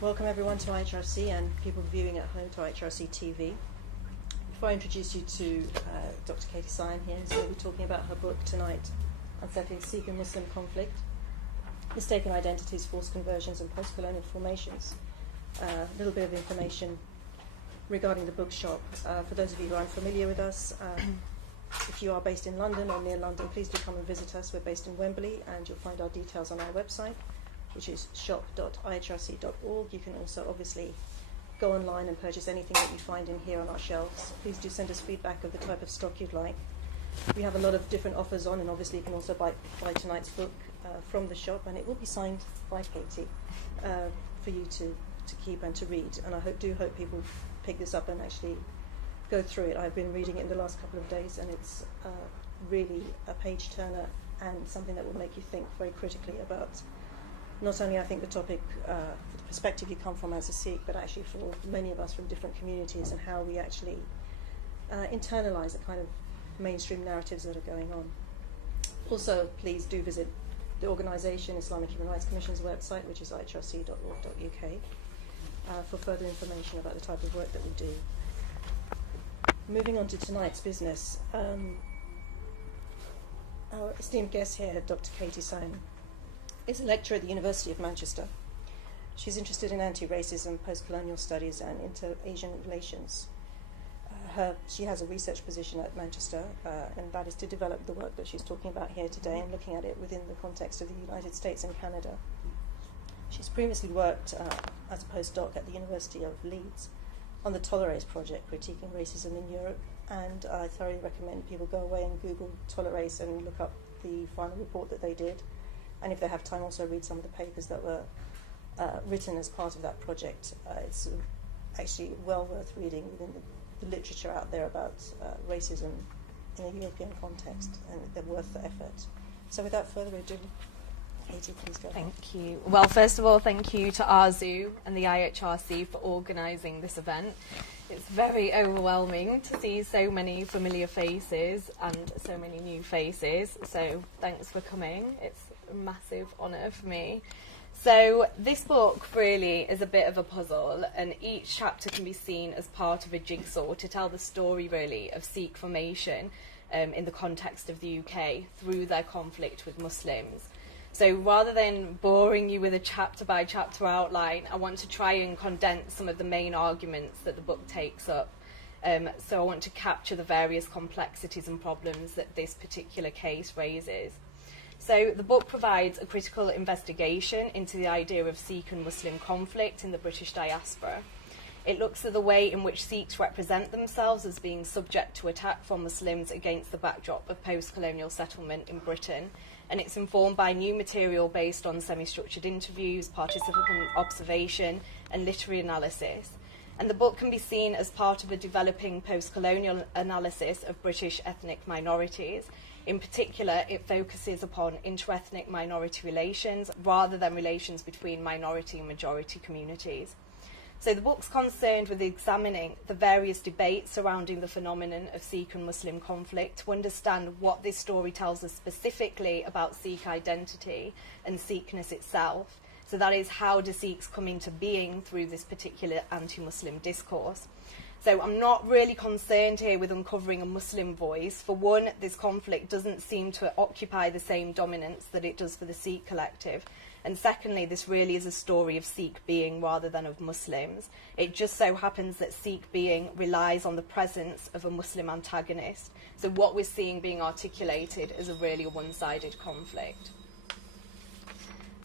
Welcome everyone to IHRC and people viewing at home to IHRC TV. Before I introduce you to Dr. Katy Sian here, who's going to be talking about her book tonight, Unsettling Sikh and Muslim Conflict, Mistaken Identities, Forced Conversions and Post-Colonial Formations. A little bit of information regarding the bookshop. For those of you who aren't familiar with us, if you are based in London or near London, please do come and visit us. We're based in Wembley, and you'll find our details on our website, which is shop.ihrc.org. You can also obviously go online and purchase anything that you find in here on our shelves. Please do send us feedback of the type of stock you'd like. We have a lot of different offers on, and obviously you can also buy tonight's book from the shop, and it will be signed by Katy for you to keep and to read. And I do hope people pick this up and actually go through it. I've been reading it in the last couple of days, and it's really a page turner and something that will make you think very critically about not only, I think, the topic, the perspective you come from as a Sikh, but actually for many of us from different communities, and how we actually internalise the kind of mainstream narratives that are going on. Also, please do visit the organisation, Islamic Human Rights Commission's website, which is ihrc.org.uk, for further information about the type of work that we do. Moving on to tonight's business, our esteemed guest here, Dr. Katy Sian, is a lecturer at the University of Manchester. She's interested in anti-racism, post-colonial studies and inter-Asian relations. She has a research position at Manchester, and that is to develop the work that she's talking about here today and looking at it within the context of the United States and Canada. She's previously worked as a postdoc at the University of Leeds on the Tolerase project, critiquing racism in Europe, and I thoroughly recommend people go away and Google Tolerase and look up the final report that they did. And if they have time, also read some of the papers that were written as part of that project. It's actually well worth reading within the literature out there about racism in a European context, and they're worth the effort. So without further ado, Katy, please go ahead. Thank you. Well, first of all, thank you to Arzu and the IHRC for organising this event. It's very overwhelming to see so many familiar faces and so many new faces, so thanks for coming. It's a massive honour for me. So this book really is a bit of a puzzle, and each chapter can be seen as part of a jigsaw to tell the story really of Sikh formation in the context of the UK through their conflict with Muslims. So rather than boring you with a chapter by chapter outline, I want to try and condense some of the main arguments that the book takes up. So I want to capture the various complexities and problems that this particular case raises. So the book provides a critical investigation into the idea of Sikh and Muslim conflict in the British diaspora. It looks at the way in which Sikhs represent themselves as being subject to attack from Muslims against the backdrop of post-colonial settlement in Britain, and it's informed by new material based on semi-structured interviews, participant observation and literary analysis. And the book can be seen as part of a developing post-colonial analysis of British ethnic minorities. In particular, it focuses upon inter-ethnic minority relations rather than relations between minority and majority communities. So the book's concerned with examining the various debates surrounding the phenomenon of Sikh and Muslim conflict to understand what this story tells us specifically about Sikh identity and Sikhness itself. So that is, how do Sikhs come into being through this particular anti-Muslim discourse? So I'm not really concerned here with uncovering a Muslim voice. For one, this conflict doesn't seem to occupy the same dominance that it does for the Sikh collective. And secondly, this really is a story of Sikh being rather than of Muslims. It just so happens that Sikh being relies on the presence of a Muslim antagonist. So what we're seeing being articulated is a really one-sided conflict.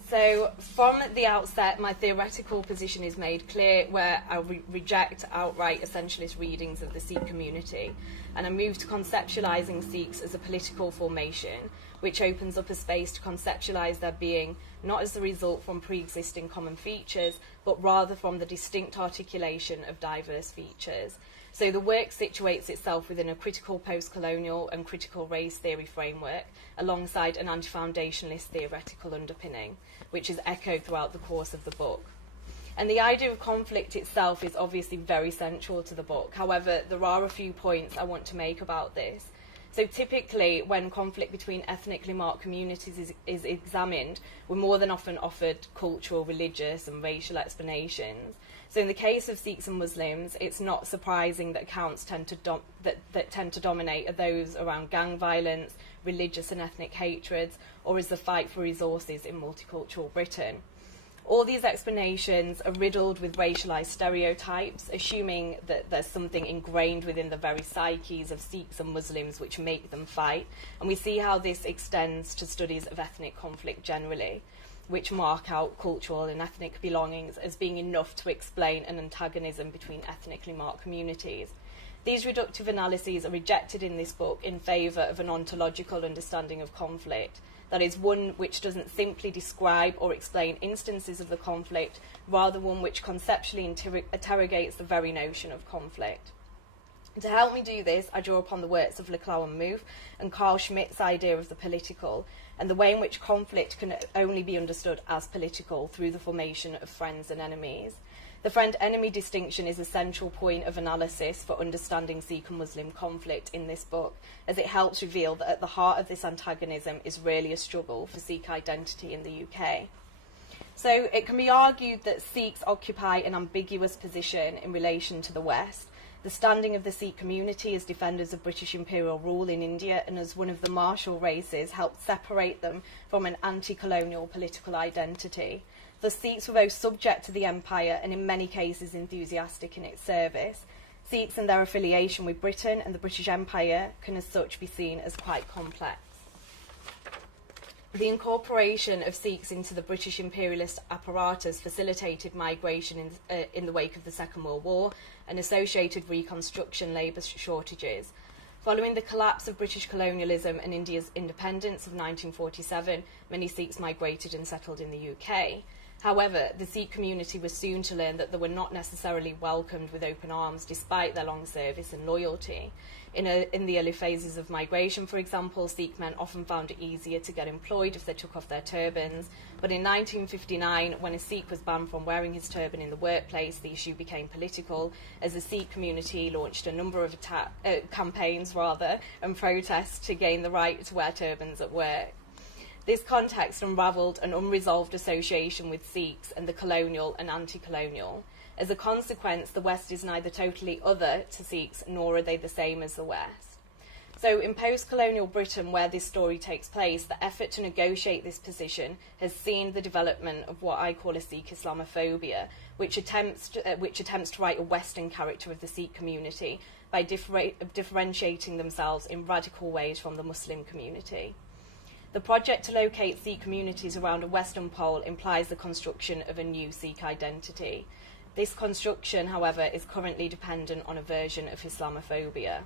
So from the outset, my theoretical position is made clear, where I reject outright essentialist readings of the Sikh community, and I move to conceptualising Sikhs as a political formation, which opens up a space to conceptualise their being not as the result from pre-existing common features, but rather from the distinct articulation of diverse features. So the work situates itself within a critical post-colonial and critical race theory framework, alongside an anti-foundationalist theoretical underpinning, which is echoed throughout the course of the book. And the idea of conflict itself is obviously very central to the book. However, there are a few points I want to make about this. So typically, when conflict between ethnically marked communities is examined, we're more than often offered cultural, religious and racial explanations. So in the case of Sikhs and Muslims, it's not surprising that accounts tend to dominate are those around gang violence, religious and ethnic hatreds, or as the fight for resources in multicultural Britain. All these explanations are riddled with racialised stereotypes, assuming that there's something ingrained within the very psyches of Sikhs and Muslims which make them fight, and we see how this extends to studies of ethnic conflict generally, which mark out cultural and ethnic belongings as being enough to explain an antagonism between ethnically marked communities. These reductive analyses are rejected in this book in favour of an ontological understanding of conflict, that is, one which doesn't simply describe or explain instances of the conflict, rather one which conceptually interrogates the very notion of conflict. To help me do this, I draw upon the works of Laclau and Mouffe and Carl Schmitt's idea of the political, and the way in which conflict can only be understood as political through the formation of friends and enemies. The friend-enemy distinction is a central point of analysis for understanding Sikh and Muslim conflict in this book, as it helps reveal that at the heart of this antagonism is really a struggle for Sikh identity in the UK. So it can be argued that Sikhs occupy an ambiguous position in relation to the West, the standing of the Sikh community as defenders of British imperial rule in India and as one of the martial races helped separate them from an anti-colonial political identity. The Sikhs were both subject to the empire and in many cases enthusiastic in its service. Sikhs and their affiliation with Britain and the British Empire can as such be seen as quite complex. The incorporation of Sikhs into the British imperialist apparatus facilitated migration in the wake of the Second World War and associated reconstruction labour shortages. Following the collapse of British colonialism and India's independence of 1947, many Sikhs migrated and settled in the UK. However, the Sikh community was soon to learn that they were not necessarily welcomed with open arms despite their long service and loyalty. In the early phases of migration, for example, Sikh men often found it easier to get employed if they took off their turbans. But in 1959, when a Sikh was banned from wearing his turban in the workplace, the issue became political, as the Sikh community launched a number of campaigns and protests to gain the right to wear turbans at work. This context unravelled an unresolved association with Sikhs and the colonial and anti-colonial. As a consequence, the West is neither totally other to Sikhs nor are they the same as the West. So in post-colonial Britain, where this story takes place, the effort to negotiate this position has seen the development of what I call a Sikh Islamophobia, which attempts to write a Western character of the Sikh community by differentiating themselves in radical ways from the Muslim community. The project to locate Sikh communities around a Western pole implies the construction of a new Sikh identity. This construction, however, is currently dependent on a version of Islamophobia.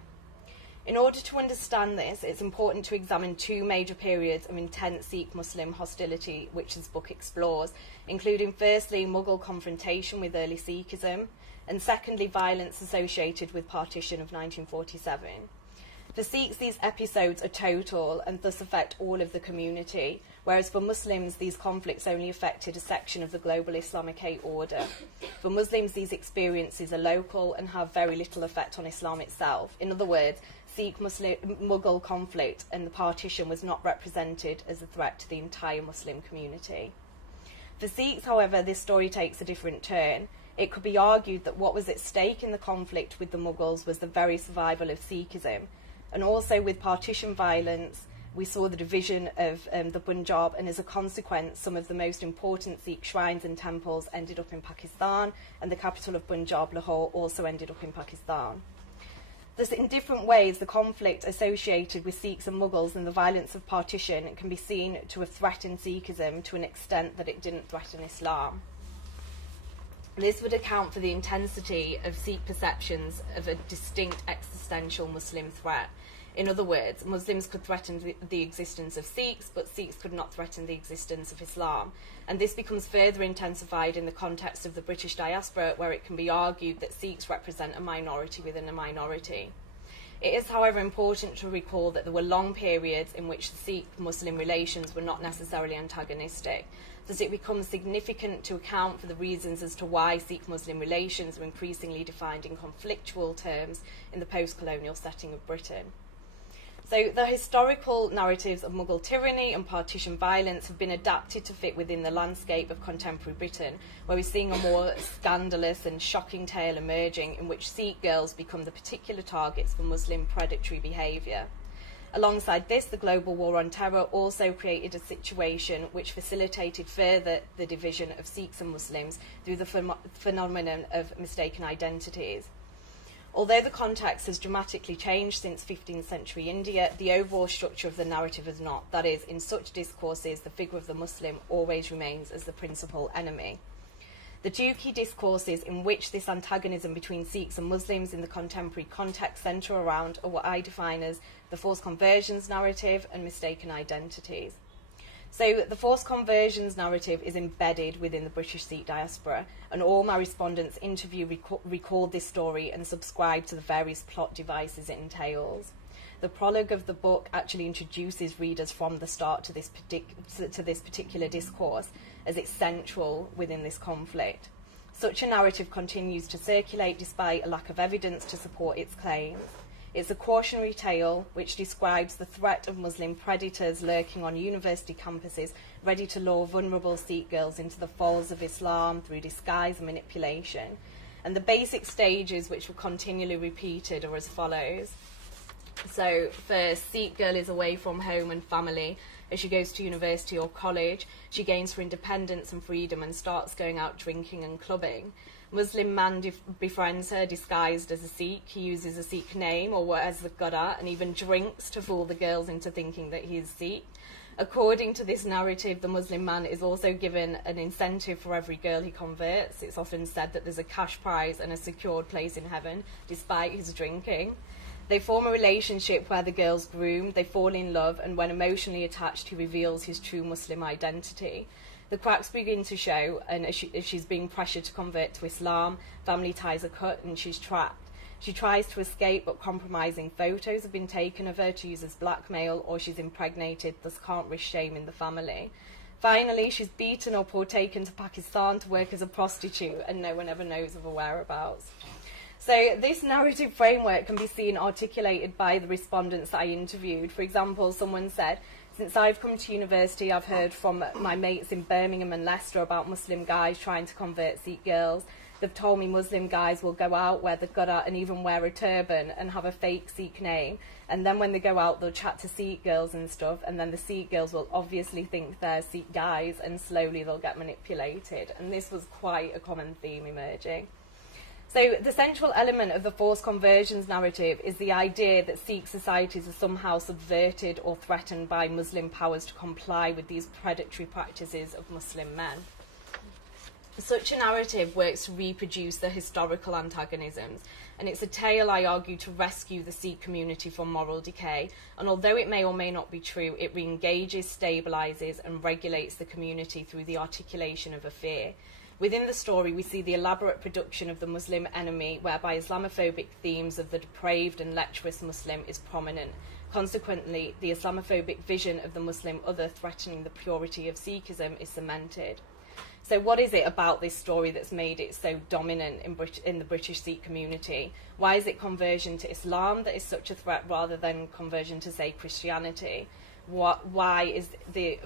In order to understand this, it's important to examine two major periods of intense Sikh-Muslim hostility which this book explores, including firstly Mughal confrontation with early Sikhism, and secondly violence associated with partition of 1947. For Sikhs, these episodes are total and thus affect all of the community, whereas for Muslims, these conflicts only affected a section of the global Islamic order. For Muslims, these experiences are local and have very little effect on Islam itself. In other words, Sikh-Mughal conflict and the partition was not represented as a threat to the entire Muslim community. For Sikhs, however, this story takes a different turn. It could be argued that what was at stake in the conflict with the Mughals was the very survival of Sikhism. And also with partition violence, we saw the division of the Punjab, and as a consequence, some of the most important Sikh shrines and temples ended up in Pakistan, and the capital of Punjab, Lahore, also ended up in Pakistan. Thus, in different ways, the conflict associated with Sikhs and Mughals and the violence of partition can be seen to have threatened Sikhism to an extent that it didn't threaten Islam. This would account for the intensity of Sikh perceptions of a distinct existential Muslim threat. In other words, Muslims could threaten the existence of Sikhs, but Sikhs could not threaten the existence of Islam. And this becomes further intensified in the context of the British diaspora, where it can be argued that Sikhs represent a minority within a minority. It is, however, important to recall that there were long periods in which the Sikh-Muslim relations were not necessarily antagonistic. Thus, it becomes significant to account for the reasons as to why Sikh-Muslim relations were increasingly defined in conflictual terms in the post-colonial setting of Britain. So the historical narratives of Mughal tyranny and partition violence have been adapted to fit within the landscape of contemporary Britain, where we're seeing a more scandalous and shocking tale emerging in which Sikh girls become the particular targets for Muslim predatory behaviour. Alongside this, the global war on terror also created a situation which facilitated further the division of Sikhs and Muslims through the phenomenon of mistaken identities. Although the context has dramatically changed since 15th century India, the overall structure of the narrative has not. That is, in such discourses, the figure of the Muslim always remains as the principal enemy. The two key discourses in which this antagonism between Sikhs and Muslims in the contemporary context centre around are what I define as the forced conversions narrative and mistaken identities. So the forced conversions narrative is embedded within the British Sikh diaspora, and all my respondents interviewed recalled this story and subscribed to the various plot devices it entails. The prologue of the book actually introduces readers from the start to this particular discourse, as it's central within this conflict. Such a narrative continues to circulate despite a lack of evidence to support its claims. It's a cautionary tale which describes the threat of Muslim predators lurking on university campuses, ready to lure vulnerable Sikh girls into the folds of Islam through disguise and manipulation. And the basic stages which were continually repeated are as follows. So first, Sikh girl is away from home and family. As she goes to university or college, she gains her independence and freedom and starts going out drinking and clubbing. Muslim man befriends her disguised as a Sikh. He uses a Sikh name or wears the ghada and even drinks to fool the girls into thinking that he is Sikh. According to this narrative, the Muslim man is also given an incentive for every girl he converts. It's often said that there's a cash prize and a secured place in heaven, despite his drinking. They form a relationship where the girls groom, they fall in love, and when emotionally attached, he reveals his true Muslim identity. The cracks begin to show, and as she's being pressured to convert to Islam, family ties are cut and she's trapped. She tries to escape, but compromising photos have been taken of her to use as blackmail, or she's impregnated, thus can't risk shaming the family. Finally, she's beaten up or taken to Pakistan to work as a prostitute, and no one ever knows of her whereabouts. So this narrative framework can be seen articulated by the respondents that I interviewed. For example, someone said, "Since I've come to university, I've heard from my mates in Birmingham and Leicester about Muslim guys trying to convert Sikh girls. They've told me Muslim guys will go out, wear the ghada and even wear a turban and have a fake Sikh name. And then when they go out, they'll chat to Sikh girls and stuff. And then the Sikh girls will obviously think they're Sikh guys and slowly they'll get manipulated." And this was quite a common theme emerging. So the central element of the forced conversions narrative is the idea that Sikh societies are somehow subverted or threatened by Muslim powers to comply with these predatory practices of Muslim men. Such a narrative works to reproduce the historical antagonisms, and it's a tale, I argue, to rescue the Sikh community from moral decay, and although it may or may not be true, it re-engages, stabilises and regulates the community through the articulation of a fear. Within the story, we see the elaborate production of the Muslim enemy, whereby Islamophobic themes of the depraved and lecherous Muslim is prominent. Consequently, the Islamophobic vision of the Muslim other threatening the purity of Sikhism is cemented. So what is it about this story that's made it so dominant in the British Sikh community? Why is it conversion to Islam that is such a threat rather than conversion to, say, Christianity? Why is the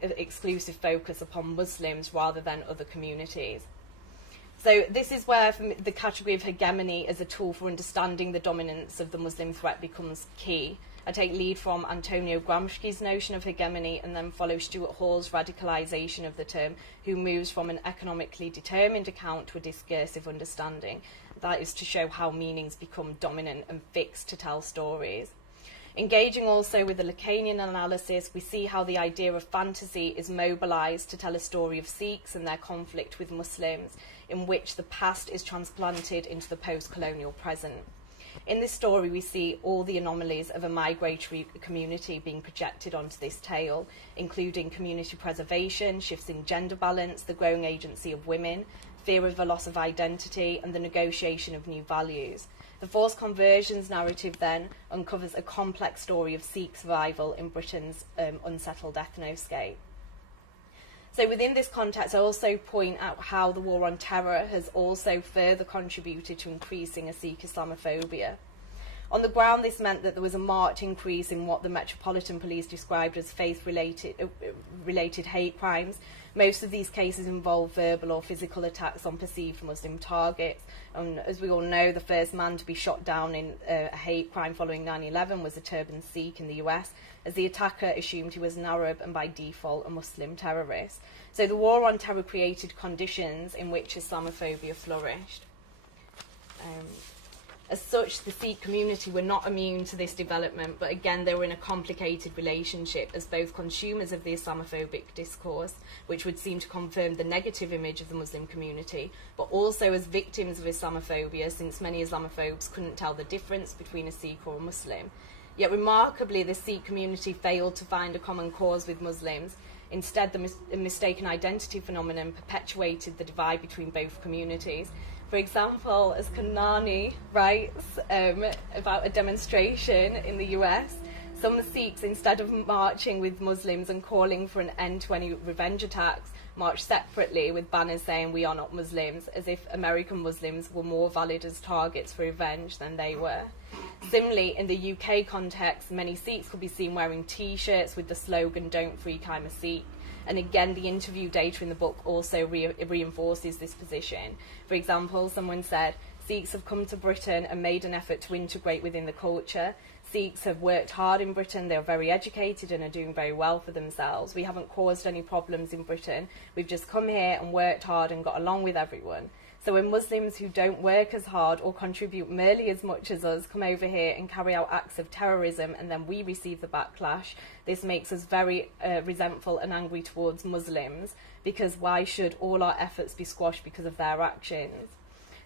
exclusive focus upon Muslims rather than other communities? So this is where the category of hegemony as a tool for understanding the dominance of the Muslim threat becomes key. I take lead from Antonio Gramsci's notion of hegemony and then follow Stuart Hall's radicalisation of the term, who moves from an economically determined account to a discursive understanding. That is to show how meanings become dominant and fixed to tell stories. Engaging also with the Lacanian analysis, we see how the idea of fantasy is mobilised to tell a story of Sikhs and their conflict with Muslims, in which the past is transplanted into the post-colonial present. In this story, we see all the anomalies of a migratory community being projected onto this tale, including community preservation, shifts in gender balance, the growing agency of women, fear of the loss of identity, and the negotiation of new values. The forced conversions narrative then uncovers a complex story of Sikh survival in Britain's unsettled ethnoscape. So within this context, I also point out how the war on terror has also further contributed to increasing a Sikh Islamophobia. On the ground, this meant that there was a marked increase in what the Metropolitan Police described as faith-related hate crimes. Most of these cases involve verbal or physical attacks on perceived Muslim targets. And as we all know, the first man to be shot down in a hate crime following 9/11 was a turbaned Sikh in the US, as the attacker assumed he was an Arab and by default a Muslim terrorist. So the war on terror created conditions in which Islamophobia flourished. As such, the Sikh community were not immune to this development, but again they were in a complicated relationship as both consumers of the Islamophobic discourse, which would seem to confirm the negative image of the Muslim community, but also as victims of Islamophobia, since many Islamophobes couldn't tell the difference between a Sikh or a Muslim. Yet remarkably, the Sikh community failed to find a common cause with Muslims. Instead, the mistaken identity phenomenon perpetuated the divide between both communities. For example, as Kanani writes about a demonstration in the US, some Sikhs, instead of marching with Muslims and calling for an end to any revenge attacks, marched separately with banners saying "We are not Muslims," as if American Muslims were more valid as targets for revenge than they were. Similarly, in the UK context, many Sikhs could be seen wearing T-shirts with the slogan "Don't freak, I'm a Sikh." And again, the interview data in the book also reinforces this position. For example, someone said, Sikhs have come to Britain and made an effort to integrate within the culture. Sikhs have worked hard in Britain, they are very educated and are doing very well for themselves. We haven't caused any problems in Britain. We've just come here and worked hard and got along with everyone. So when Muslims who don't work as hard or contribute merely as much as us come over here and carry out acts of terrorism and then we receive the backlash, this makes us very resentful and angry towards Muslims, because why should all our efforts be squashed because of their actions?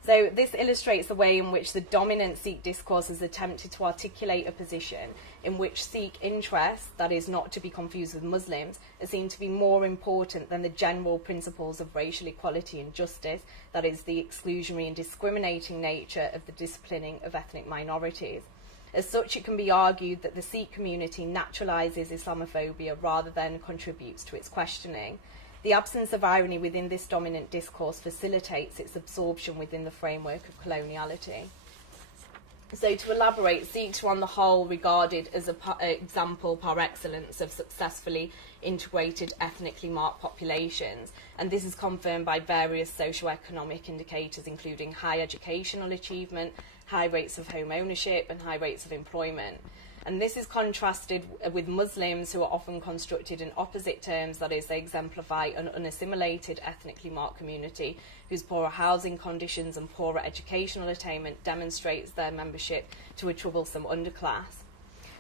So this illustrates the way in which the dominant Sikh discourse has attempted to articulate a position in which Sikh interests, that is not to be confused with Muslims, are seen to be more important than the general principles of racial equality and justice, that is the exclusionary and discriminating nature of the disciplining of ethnic minorities. As such, it can be argued that the Sikh community naturalises Islamophobia rather than contributes to its questioning. The absence of irony within this dominant discourse facilitates its absorption within the framework of coloniality. So to elaborate, Sikhs are on the whole regarded as an example par excellence of successfully integrated ethnically marked populations, and this is confirmed by various socio-economic indicators including high educational achievement, high rates of home ownership and high rates of employment. And this is contrasted with Muslims, who are often constructed in opposite terms, that is, they exemplify an unassimilated ethnically marked community whose poorer housing conditions and poorer educational attainment demonstrates their membership to a troublesome underclass.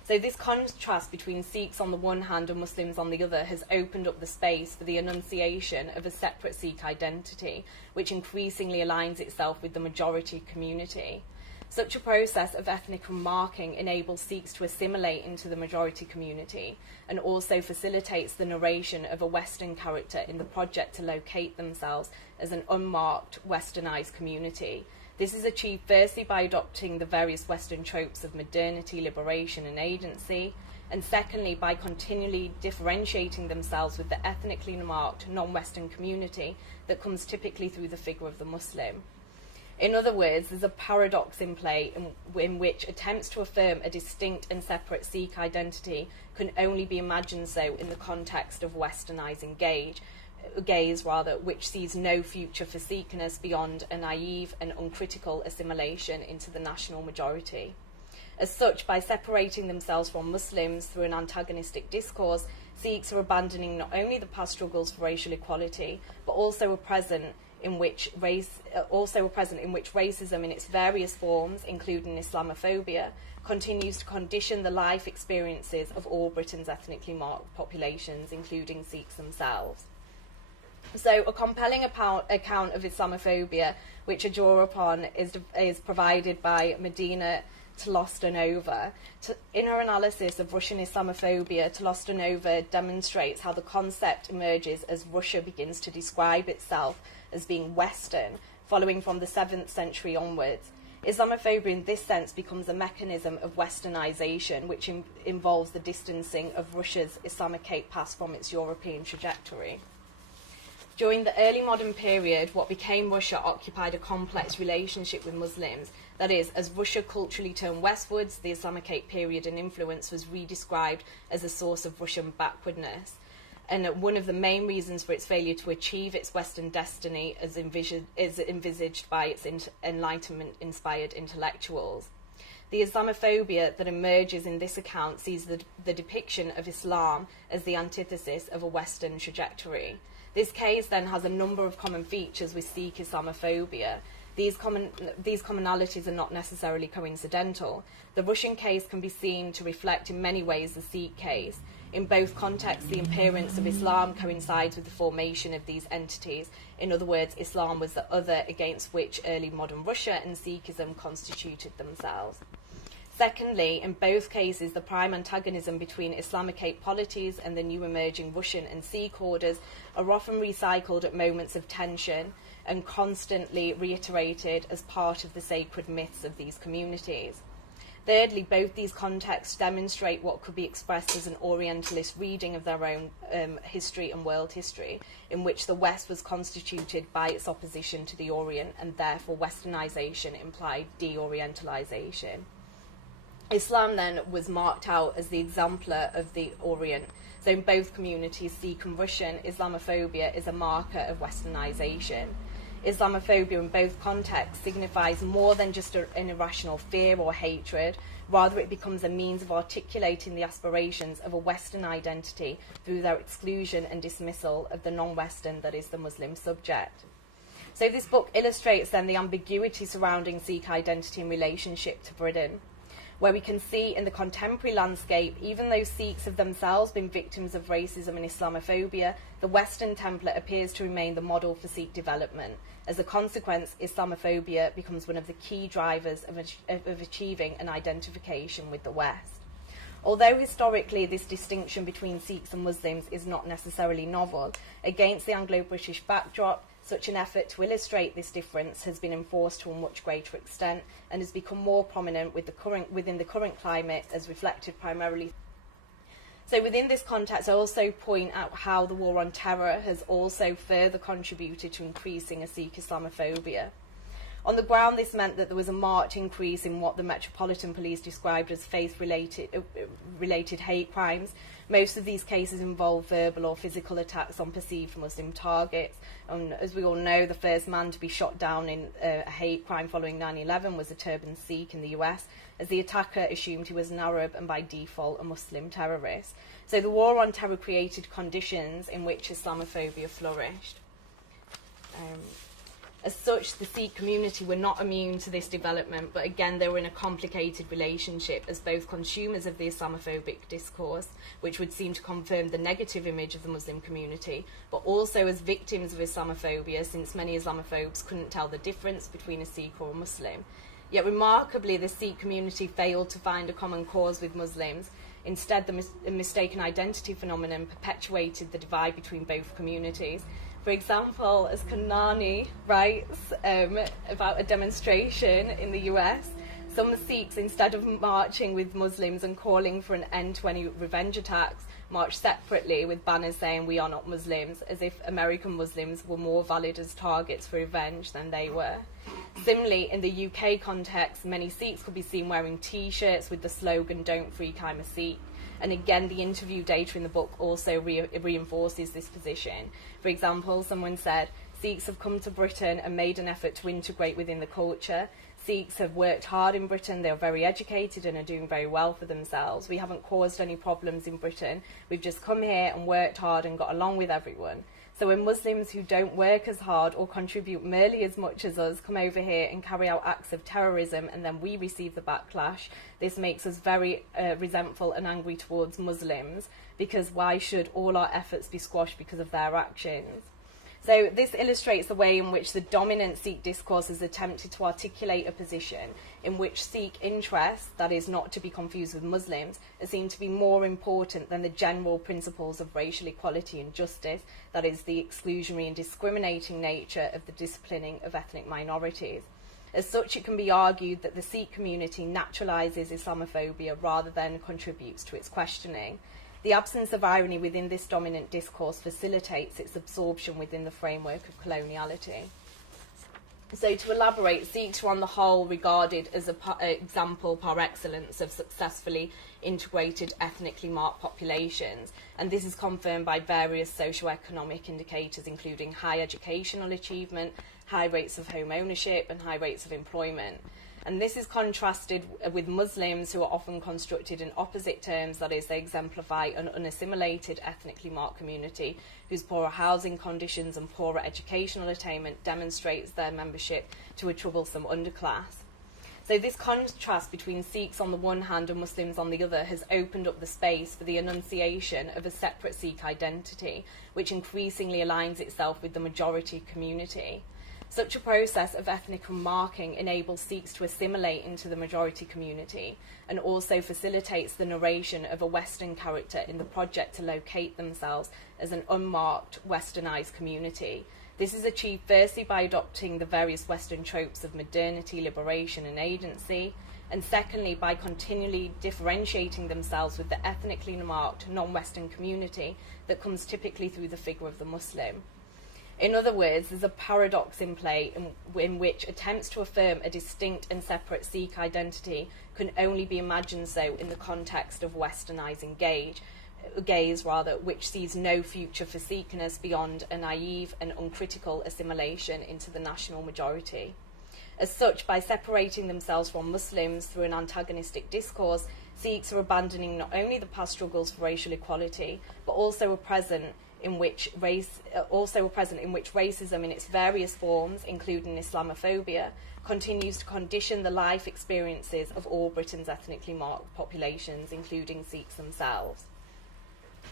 So this contrast between Sikhs on the one hand and Muslims on the other has opened up the space for the enunciation of a separate Sikh identity, which increasingly aligns itself with the majority community. Such a process of ethnic marking enables Sikhs to assimilate into the majority community and also facilitates the narration of a Western character in the project to locate themselves as an unmarked, westernised community. This is achieved firstly by adopting the various Western tropes of modernity, liberation and agency, and secondly by continually differentiating themselves with the ethnically marked, non-Western community that comes typically through the figure of the Muslim. In other words, there's a paradox in play in which attempts to affirm a distinct and separate Sikh identity can only be imagined so in the context of westernising gaze, which sees no future for Sikhness beyond a naive and uncritical assimilation into the national majority. As such, by separating themselves from Muslims through an antagonistic discourse, Sikhs are abandoning not only the past struggles for racial equality, but also a present in which racism in its various forms, including Islamophobia, continues to condition the life experiences of all Britain's ethnically marked populations, including Sikhs themselves. So a compelling account of Islamophobia, which I draw upon, is provided by Medina Tolostanova. In her analysis of Russian Islamophobia, Tolostanova demonstrates how the concept emerges as Russia begins to describe itself as being Western, following from the 7th century onwards. Islamophobia in this sense becomes a mechanism of westernization, which involves the distancing of Russia's Islamic past from its European trajectory. During the early modern period, what became Russia occupied a complex relationship with Muslims. That is, as Russia culturally turned westwards, the Islamicate period and influence was redescribed as a source of Russian backwardness. And one of the main reasons for its failure to achieve its Western destiny is envisaged by its Enlightenment-inspired intellectuals. The Islamophobia that emerges in this account sees the depiction of Islam as the antithesis of a Western trajectory. This case then has a number of common features with Sikh Islamophobia. These commonalities are not necessarily coincidental. The Russian case can be seen to reflect in many ways the Sikh case. In both contexts, the appearance of Islam coincides with the formation of these entities. In other words, Islam was the other against which early modern Russia and Sikhism constituted themselves. Secondly, in both cases, the prime antagonism between Islamicate polities and the new emerging Russian and Sikh orders are often recycled at moments of tension and constantly reiterated as part of the sacred myths of these communities. Thirdly, both these contexts demonstrate what could be expressed as an Orientalist reading of their own history and world history, in which the West was constituted by its opposition to the Orient, and therefore Westernization implied de-Orientalization. Islam then was marked out as the exemplar of the Orient. So in both communities, Sikh and Russian, Islamophobia is a marker of Westernization. Islamophobia in both contexts signifies more than just an irrational fear or hatred. Rather, it becomes a means of articulating the aspirations of a Western identity through their exclusion and dismissal of the non-Western, that is, the Muslim subject. So this book illustrates then the ambiguity surrounding Sikh identity in relationship to Britain, where we can see in the contemporary landscape, even though Sikhs have themselves been victims of racism and Islamophobia, the Western template appears to remain the model for Sikh development. As a consequence, Islamophobia becomes one of the key drivers of achieving an identification with the West. Although historically this distinction between Sikhs and Muslims is not necessarily novel, against the Anglo-British backdrop, such an effort to illustrate this difference has been enforced to a much greater extent and has become more prominent within the current climate, as reflected primarily. So within this context, I also point out how the war on terror has also further contributed to increasing a Sikh Islamophobia. On the ground, this meant that there was a marked increase in what the Metropolitan Police described as faith-related hate crimes. Most of these cases involve verbal or physical attacks on perceived Muslim targets. As we all know, the first man to be shot down in a hate crime following 9/11 was a turbaned Sikh in the US, as the attacker assumed he was an Arab and by default a Muslim terrorist. So the war on terror created conditions in which Islamophobia flourished. As such, the Sikh community were not immune to this development, but again they were in a complicated relationship as both consumers of the Islamophobic discourse, which would seem to confirm the negative image of the Muslim community, but also as victims of Islamophobia, since many Islamophobes couldn't tell the difference between a Sikh or a Muslim. Yet remarkably, the Sikh community failed to find a common cause with Muslims. Instead, the mistaken identity phenomenon perpetuated the divide between both communities. For example, as Kanani writes about a demonstration in the US, some Sikhs, instead of marching with Muslims and calling for an end to any revenge attacks, marched separately with banners saying "We are not Muslims," as if American Muslims were more valid as targets for revenge than they were. Similarly, in the UK context, many Sikhs could be seen wearing T-shirts with the slogan "Don't freak, I'm a Sikh." And again, the interview data in the book also reinforces this position. For example, someone said, Sikhs have come to Britain and made an effort to integrate within the culture. Sikhs have worked hard in Britain, they are very educated and are doing very well for themselves. We haven't caused any problems in Britain. We've just come here and worked hard and got along with everyone. So when Muslims who don't work as hard or contribute merely as much as us come over here and carry out acts of terrorism and then we receive the backlash, this makes us very resentful and angry towards Muslims, because why should all our efforts be squashed because of their actions? So this illustrates the way in which the dominant Sikh discourse has attempted to articulate a position in which Sikh interests, that is not to be confused with Muslims, are seen to be more important than the general principles of racial equality and justice, that is the exclusionary and discriminating nature of the disciplining of ethnic minorities. As such, it can be argued that the Sikh community naturalises Islamophobia rather than contributes to its questioning. The absence of irony within this dominant discourse facilitates its absorption within the framework of coloniality. So to elaborate, Sikhs were on the whole regarded as an example par excellence of successfully integrated ethnically marked populations, and this is confirmed by various socio-economic indicators including high educational achievement, high rates of home ownership and high rates of employment. And this is contrasted with Muslims, who are often constructed in opposite terms, that is, they exemplify an unassimilated ethnically marked community whose poorer housing conditions and poorer educational attainment demonstrates their membership to a troublesome underclass. So this contrast between Sikhs on the one hand and Muslims on the other has opened up the space for the enunciation of a separate Sikh identity, which increasingly aligns itself with the majority community. Such a process of ethnic marking enables Sikhs to assimilate into the majority community and also facilitates the narration of a Western character in the project to locate themselves as an unmarked, westernised community. This is achieved firstly by adopting the various Western tropes of modernity, liberation and agency, and secondly by continually differentiating themselves with the ethnically marked, non-Western community that comes typically through the figure of the Muslim. In other words, there's a paradox in play in which attempts to affirm a distinct and separate Sikh identity can only be imagined so in the context of westernising gaze, which sees no future for Sikhness beyond a naive and uncritical assimilation into the national majority. As such, by separating themselves from Muslims through an antagonistic discourse, Sikhs are abandoning not only the past struggles for racial equality, but also a present in which racism in its various forms, including Islamophobia, continues to condition the life experiences of all Britain's ethnically marked populations, including Sikhs themselves.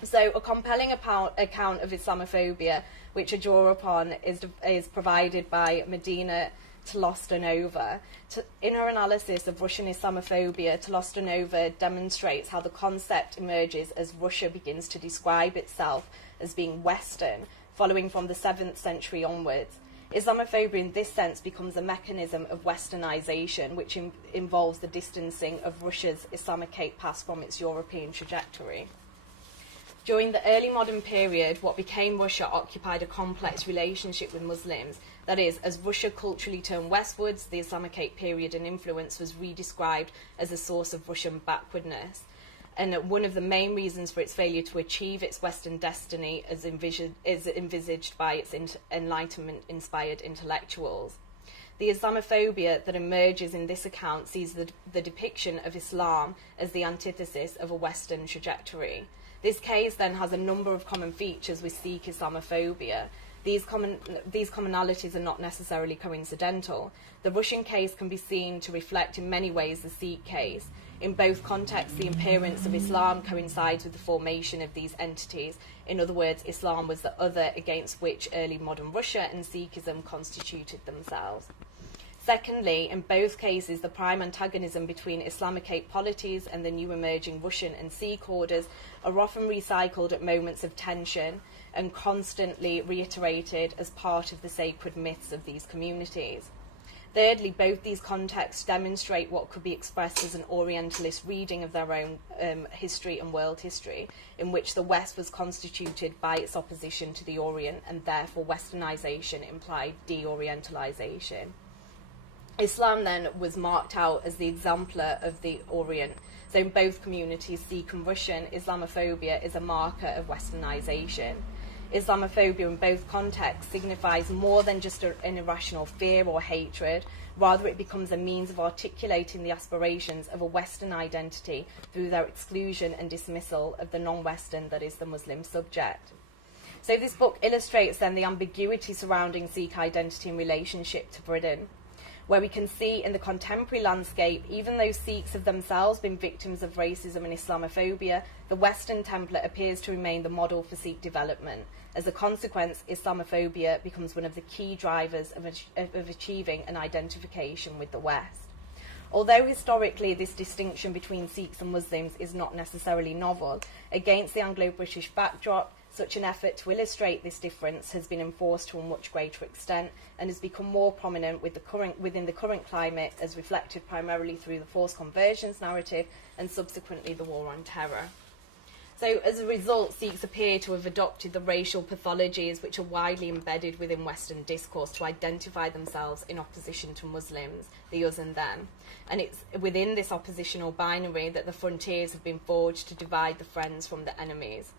So a compelling account of Islamophobia, which I draw upon, is provided by Medina Tolostanova. In her analysis of Russian Islamophobia, Tolostanova demonstrates how the concept emerges as Russia begins to describe itself as being Western, following from the 7th century onwards. Islamophobia in this sense becomes a mechanism of westernization, which involves the distancing of Russia's Islamic past from its European trajectory. During the early modern period, what became Russia occupied a complex relationship with Muslims. That is, as Russia culturally turned westwards, the Islamic period and influence was redescribed as a source of Russian backwardness. And one of the main reasons for its failure to achieve its Western destiny is envisaged by its Enlightenment-inspired intellectuals. The Islamophobia that emerges in this account sees the depiction of Islam as the antithesis of a Western trajectory. This case then has a number of common features with Sikh Islamophobia. These commonalities are not necessarily coincidental. The Russian case can be seen to reflect in many ways the Sikh case. In both contexts, the appearance of Islam coincides with the formation of these entities. In other words, Islam was the other against which early modern Russia and Sikhism constituted themselves. Secondly, in both cases, the prime antagonism between Islamic polities and the new emerging Russian and Sikh orders are often recycled at moments of tension and constantly reiterated as part of the sacred myths of these communities. Thirdly, both these contexts demonstrate what could be expressed as an Orientalist reading of their own history and world history, in which the West was constituted by its opposition to the Orient, and therefore Westernization implied de-Orientalization. Islam then was marked out as the exemplar of the Orient. So in both communities, Sikh and Russian, Islamophobia is a marker of Westernization. Islamophobia in both contexts signifies more than just an irrational fear or hatred. Rather, it becomes a means of articulating the aspirations of a Western identity through their exclusion and dismissal of the non-Western, that is, the Muslim subject. So this book illustrates then the ambiguity surrounding Sikh identity in relationship to Britain, where we can see in the contemporary landscape, even though Sikhs have themselves been victims of racism and Islamophobia, the Western template appears to remain the model for Sikh development. As a consequence, Islamophobia becomes one of the key drivers of achieving an identification with the West. Although historically this distinction between Sikhs and Muslims is not necessarily novel, against the Anglo-British backdrop, such an effort to illustrate this difference has been enforced to a much greater extent and has become more prominent within the current climate, as reflected primarily through the forced conversions narrative and subsequently the war on terror. So as a result, Sikhs appear to have adopted the racial pathologies which are widely embedded within Western discourse to identify themselves in opposition to Muslims, the us and them. And it's within this oppositional binary that the frontiers have been forged to divide the friends from the enemies.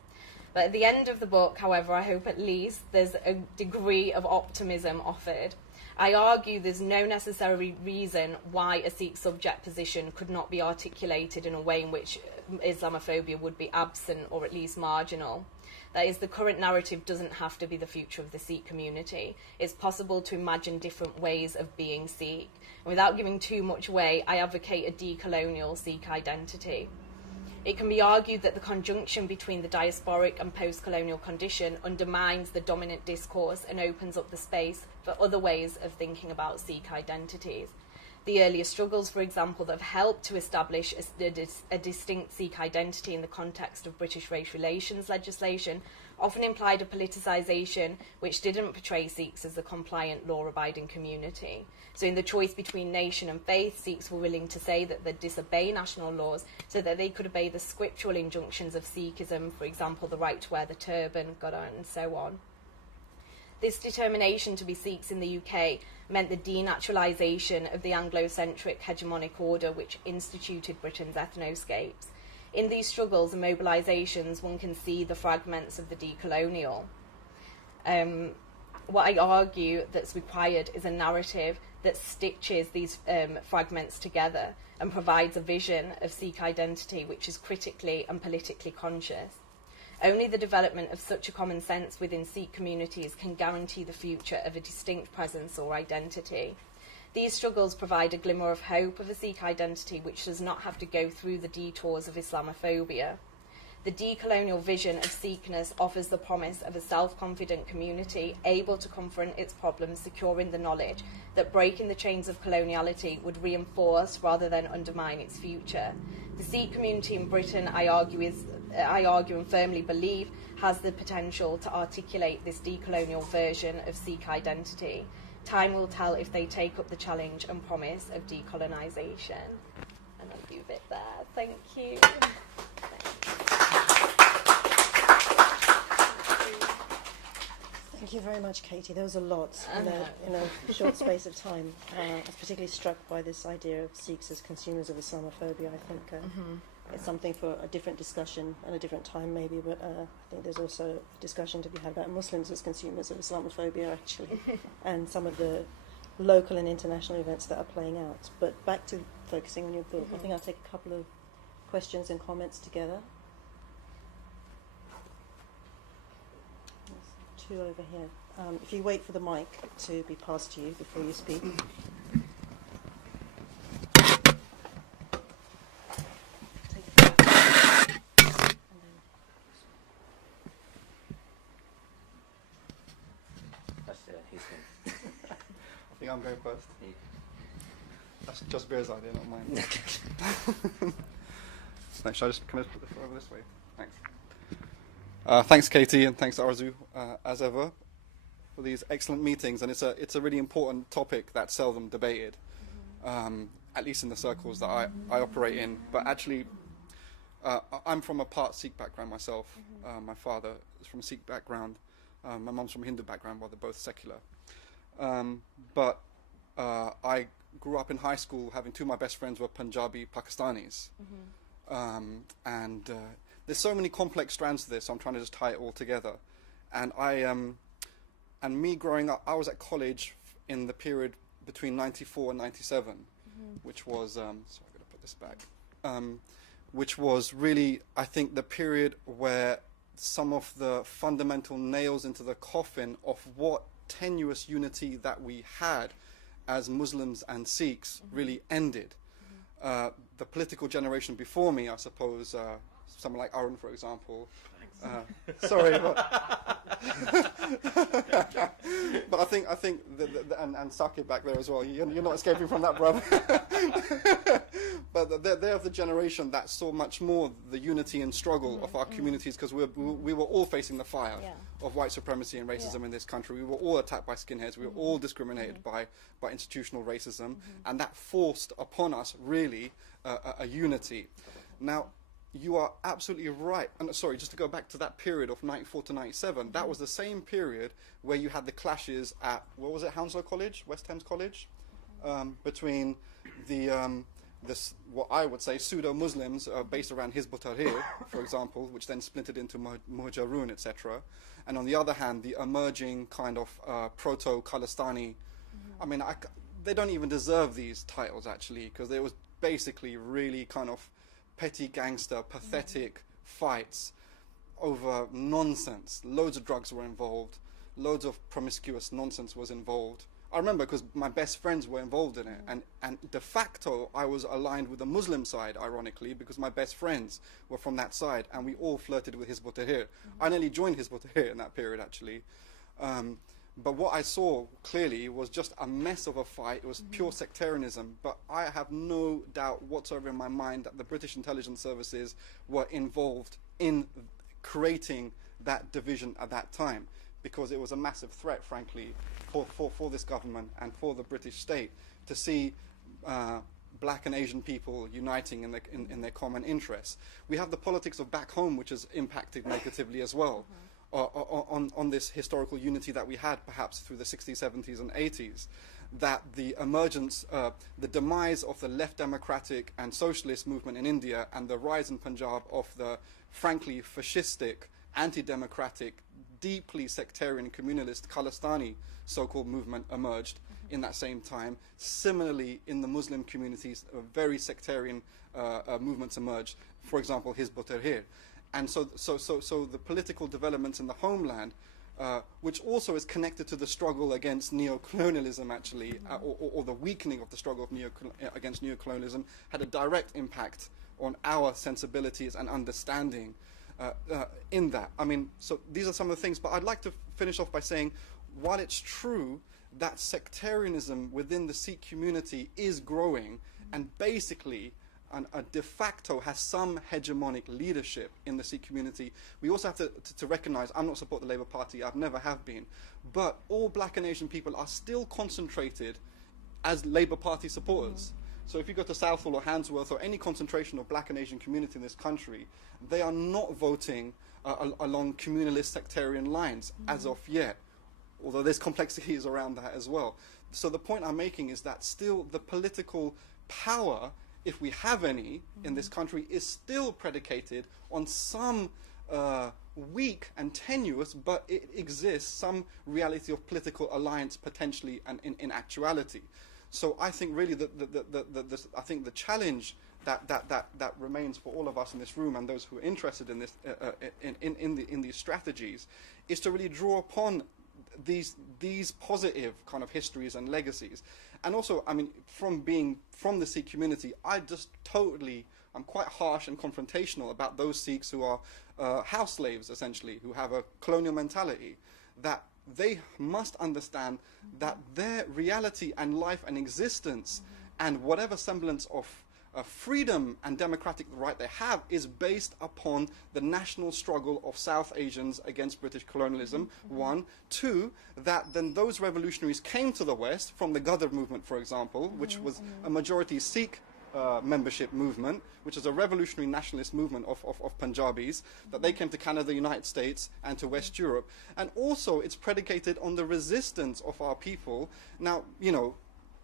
But at the end of the book, however, I hope at least there's a degree of optimism offered. I argue there's no necessary reason why a Sikh subject position could not be articulated in a way in which Islamophobia would be absent or at least marginal. That is, the current narrative doesn't have to be the future of the Sikh community. It's possible to imagine different ways of being Sikh. And without giving too much away, I advocate a decolonial Sikh identity. It can be argued that the conjunction between the diasporic and post-colonial condition undermines the dominant discourse and opens up the space for other ways of thinking about Sikh identities. The earlier struggles, for example, that have helped to establish a distinct Sikh identity in the context of British race relations legislation often implied a politicisation which didn't portray Sikhs as a compliant, law-abiding community. So in the choice between nation and faith, Sikhs were willing to say that they'd disobey national laws so that they could obey the scriptural injunctions of Sikhism, for example, the right to wear the turban, and so on. This determination to be Sikhs in the UK meant the denaturalisation of the Anglo-centric hegemonic order which instituted Britain's ethnoscapes. In these struggles and mobilisations, one can see the fragments of the decolonial. What I argue that's required is a narrative that stitches these fragments together and provides a vision of Sikh identity which is critically and politically conscious. Only the development of such a common sense within Sikh communities can guarantee the future of a distinct presence or identity. These struggles provide a glimmer of hope of a Sikh identity which does not have to go through the detours of Islamophobia. The decolonial vision of Sikhness offers the promise of a self-confident community able to confront its problems, securing the knowledge that breaking the chains of coloniality would reinforce rather than undermine its future. The Sikh community in Britain, I argue and firmly believe, has the potential to articulate this decolonial version of Sikh identity. Time will tell if they take up the challenge and promise of decolonisation. And I'll leave it there. Thank you. Thank you very much, Katie. There was a lot in a short space of time. I was particularly struck by this idea of Sikhs as consumers of Islamophobia. I think it's something for a different discussion and a different time maybe, but I think there's also a discussion to be had about Muslims as consumers of Islamophobia, actually, and some of the local and international events that are playing out. But back to focusing on your book, I think I'll take a couple of questions and comments together. Two over here. If you wait for the mic to be passed to you before you speak. I think I'm going first. That's just Bear's idea, not mine. No, can I just put this over this way? Thanks. Thanks, Katie, and thanks, Arzu, as ever, for these excellent meetings. And it's a really important topic that's seldom debated, at least in the circles that I operate in. But actually, I'm from a part Sikh background myself. My father is from a Sikh background. My mum's from a Hindu background, while they're both secular. But I grew up in high school having two of my best friends were Punjabi Pakistanis. And there's so many complex strands to this, so I'm trying to just tie it all together. And and me growing up, I was at college in the period between 94 and 97, which was, sorry, I'm going to put this back, which was really, I think, the period where some of the fundamental nails into the coffin of what tenuous unity that we had as Muslims and Sikhs really ended. The political generation before me, I suppose, someone like Arun, for example. Sorry, but but I think and Saki back there as well. You're not escaping from that, brother. But they're of the generation that saw much more the unity and struggle of our communities, because we were all facing the fire of white supremacy and racism in this country. We were all attacked by skinheads. We were all discriminated by institutional racism, and that forced upon us really a unity. Now, you are absolutely right. And sorry, just to go back to that period of 94 to 97, that was the same period where you had the clashes at, what was it, Hounslow College, West Thames College, between the what I would say pseudo-Muslims based around Hizb ut-Tahrir, for example, which then splintered into Muhajirun, etc. And on the other hand, the emerging kind of proto-Khalistani. I mean, they don't even deserve these titles, actually, because there was basically really kind of petty gangster, pathetic fights over nonsense. Loads of drugs were involved. Loads of promiscuous nonsense was involved. I remember because my best friends were involved in it, and de facto I was aligned with the Muslim side, ironically, because my best friends were from that side, and we all flirted with Hizb ut-Tahrir. I nearly joined Hizb ut-Tahrir in that period, actually. But what I saw clearly was just a mess of a fight. It was pure sectarianism. But I have no doubt whatsoever in my mind that the British intelligence services were involved in creating that division at that time, because it was a massive threat, frankly, for this government and for the British state to see black and Asian people uniting in their common interests. We have the politics of back home, which has impacted negatively as well. On this historical unity that we had perhaps through the 60s, 70s and 80s, that the emergence, the demise of the left democratic and socialist movement in India and the rise in Punjab of the frankly fascistic, anti-democratic, deeply sectarian, communalist, Khalistani so-called movement emerged in that same time. Similarly, in the Muslim communities, very sectarian movements emerged, for example, Hizb ut-Tahrir. And so the political developments in the homeland, which also is connected to the struggle against neo-colonialism, actually, or the weakening of the struggle of against neo-colonialism, had a direct impact on our sensibilities and understanding in that. I mean, so these are some of the things, but I'd like to finish off by saying, while it's true that sectarianism within the Sikh community is growing, and basically de facto has some hegemonic leadership in the Sikh community, we also have to recognize, I'm not support the Labour Party, I've never have been, but all black and Asian people are still concentrated as Labour Party supporters. So if you go to Southall or Handsworth or any concentration of black and Asian community in this country, they are not voting along communalist sectarian lines as of yet, although there's complexities around that as well. So the point I'm making is that still the political power, if we have any in this country, is still predicated on some weak and tenuous, but it exists, some reality of political alliance potentially and in actuality. So I think really I think the challenge that remains for all of us in this room and those who are interested in this in these strategies is to really draw upon these positive kind of histories and legacies. And also, I mean, from being from the Sikh community, I'm quite harsh and confrontational about those Sikhs who are house slaves, essentially, who have a colonial mentality, that they must understand that their reality and life and existence and whatever semblance of freedom and democratic right they have is based upon the national struggle of South Asians against British colonialism, one. Two, that then those revolutionaries came to the West from the Ghadar movement, for example, which was a majority Sikh membership movement, which is a revolutionary nationalist movement of Punjabis, that they came to Canada, the United States, and to West Europe. And also it's predicated on the resistance of our people. Now, you know,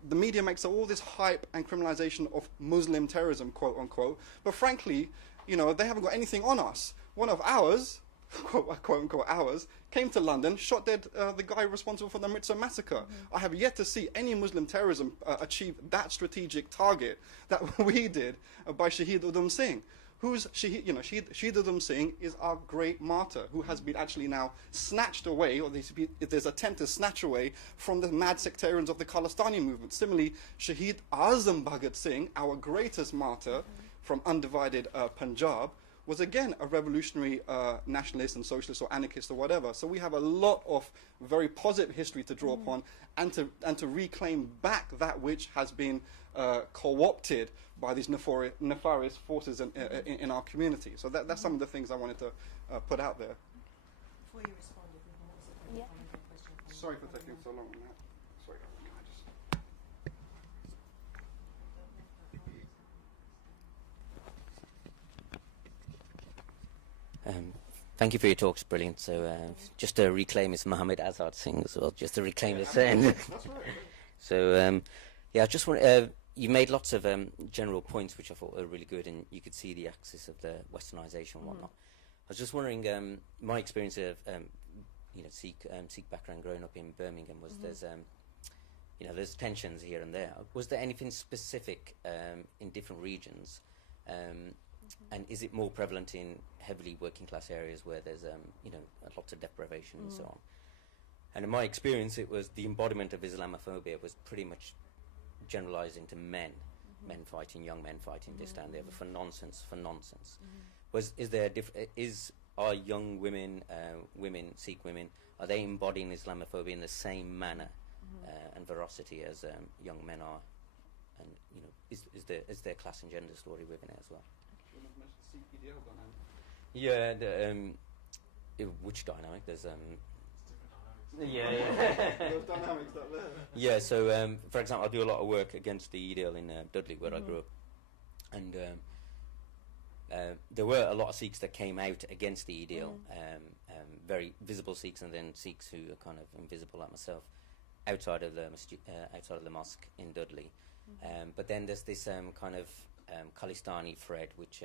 the media makes all this hype and criminalization of Muslim terrorism, quote unquote, but frankly, you know, they haven't got anything on us. One of ours, quote unquote ours, came to London, shot dead the guy responsible for the Amritsar massacre. I have yet to see any Muslim terrorism achieve that strategic target that we did by Shahid Udham Singh. Who's Shahid? You know, Shahid Udham Singh is our great martyr who has been actually now snatched away, or there's attempt to snatch away from the mad sectarians of the Khalistani movement. Similarly, Shahid Azam Bhagat Singh, our greatest martyr from undivided Punjab, was again a revolutionary nationalist and socialist or anarchist or whatever. So we have a lot of very positive history to draw upon and to reclaim back that which has been co-opted by these nefarious forces in our community. So that's some of the things I wanted to put out there. Before you respond, if we can also comment on the question. Sorry for taking so long on that. Sorry, can I just... Thank you for your talk, it's brilliant. So just to reclaim it's Mohammed Azad Singh as well, just to reclaim the saying. That's right. So I just want you made lots of general points which I thought were really good, and you could see the axis of the westernisation and whatnot. I was just wondering, my experience of Sikh background growing up in Birmingham was there's tensions here and there. Was there anything specific in different regions? And is it more prevalent in heavily working class areas where there's lots of deprivation and so on? And in my experience, it was the embodiment of Islamophobia was pretty much generalised into men, men fighting, young men fighting this down there for nonsense. Are young women, Sikh women, are they embodying Islamophobia in the same manner and veracity as young men are? And is there class and gender story within it as well? Do you want to mention Sikh dynamic? Yeah, which dynamic? There's Yeah. Those dynamics up there. Yeah, so for example, I do a lot of work against the EDL in Dudley, where I grew up, and there were a lot of Sikhs that came out against the EDL, very visible Sikhs, and then Sikhs who are kind of invisible, like myself, outside of the mosque in Dudley. But then there's this kind of Khalistani thread which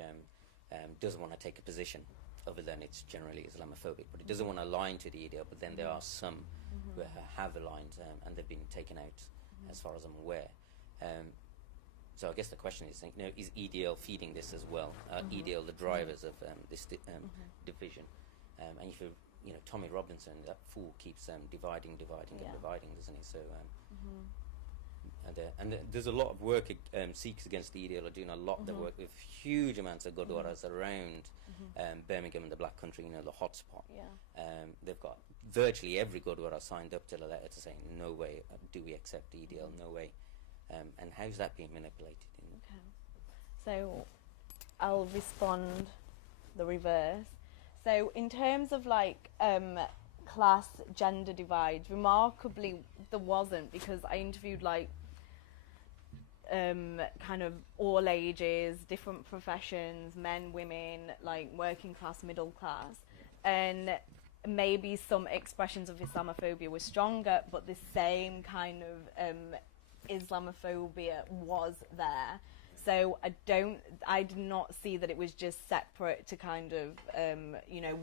doesn't want to take a position other than it's generally Islamophobic, but it doesn't want to align to the EDL. But then there are some who have aligned and they've been taken out, as far as I'm aware. So I guess the question is, is EDL feeding this as well? EDL the drivers of this division? And if Tommy Robinson, that fool keeps dividing and dividing, doesn't he? So and there's a lot of work. Sikhs against the EDL are doing a lot. They work with huge amounts of gurdwaras around Birmingham and the Black Country, the hotspot. They've got virtually every gurdwara signed up to a letter to say, no way do we accept EDL, no way. And how's that being manipulated? Okay. So I'll respond the reverse. So in terms of class gender divide, remarkably there wasn't, because I interviewed kind of all ages, different professions, men, women, working class, middle class, and maybe some expressions of Islamophobia were stronger, but the same kind of Islamophobia was there. So I did not see that it was just separate to kind of,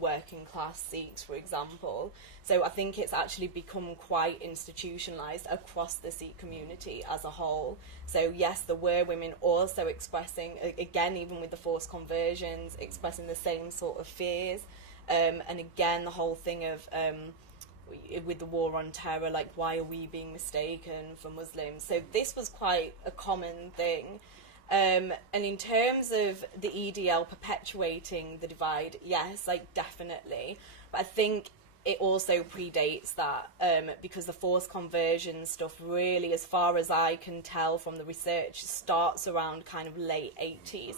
working class Sikhs, for example. So I think it's actually become quite institutionalised across the Sikh community as a whole. So yes, there were women also expressing, again, even with the forced conversions, expressing the same sort of fears. And again, the whole thing of, with the war on terror, why are we being mistaken for Muslims? So this was quite a common thing. And in terms of the EDL perpetuating the divide, yes, definitely. But I think it also predates that, because the forced conversion stuff really, as far as I can tell from the research, starts around kind of late 80s.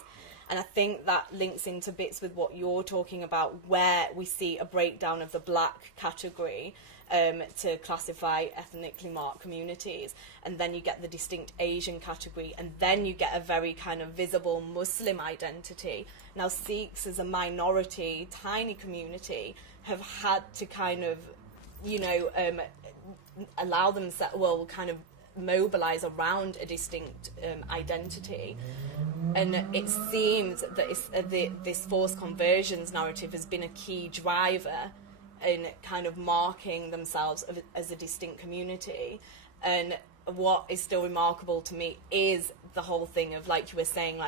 And I think that links into bits with what you're talking about, where we see a breakdown of the black category to classify ethnically marked communities. And then you get the distinct Asian category, and then you get a very kind of visible Muslim identity. Now, Sikhs as a minority, tiny community, have had to kind of, allow themselves, kind of mobilise around a distinct identity. And it seems that this forced conversions narrative has been a key driver in kind of marking themselves as a distinct community. And what is still remarkable to me is the whole thing of, like you were saying,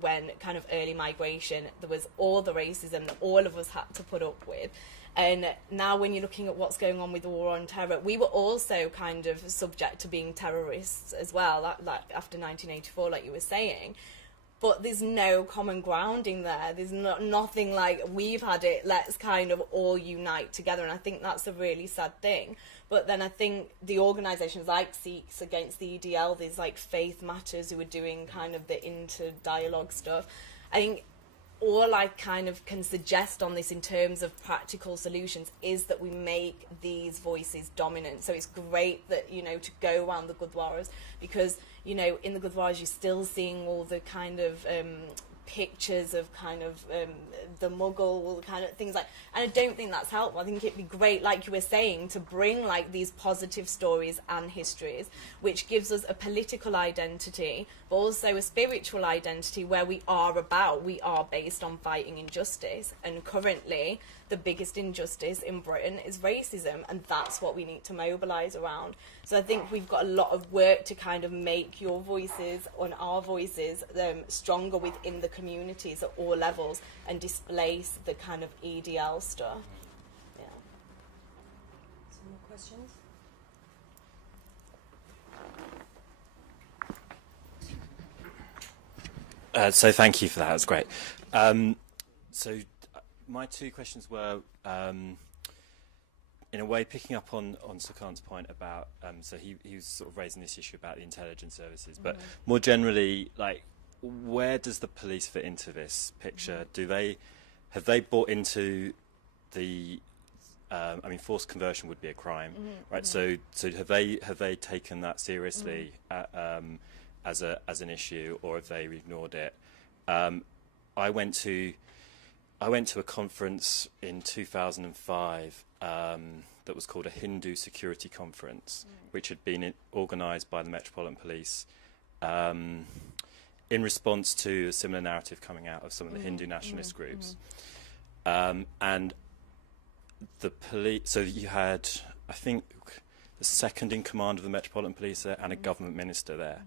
when kind of early migration, there was all the racism that all of us had to put up with. And now when you're looking at what's going on with the war on terror, we were also kind of subject to being terrorists as well, after 1984, like you were saying. But there's no common grounding there. There's nothing like, we've had it, let's kind of all unite together. And I think that's a really sad thing. But then I think the organisations like Sikhs Against the EDL, there's Faith Matters who are doing kind of the inter-dialogue stuff. I think all I kind of can suggest on this in terms of practical solutions is that we make these voices dominant. So it's great that, to go around the gurdwaras, because, in the gurdwaras you're still seeing all the kind of pictures of kind of the Mughal kind of things like, and I don't think that's helpful. I think it'd be great, like you were saying, to bring like these positive stories and histories, which gives us a political identity, but also a spiritual identity where we are based on fighting injustice. And currently, the biggest injustice in Britain is racism, and that's what we need to mobilise around. So I think we've got a lot of work to kind of make your voices and our voices stronger within the communities at all levels and displace the kind of EDL stuff. Yeah. Some more questions? So thank you for that. That was great. So my two questions were, in a way, picking up on Sukan's point about, so he was sort of raising this issue about the intelligence services, but more generally, like, where does the police fit into this picture? Have they bought into the, I mean, forced conversion would be a crime, right? So have they taken that seriously as an issue, or have they ignored it? I went to a conference in 2005 that was called a Hindu Security Conference, which had been organised by the Metropolitan Police in response to a similar narrative coming out of some of the Hindu nationalist groups. And the police, so you had, I think, the second in command of the Metropolitan Police there and a government minister there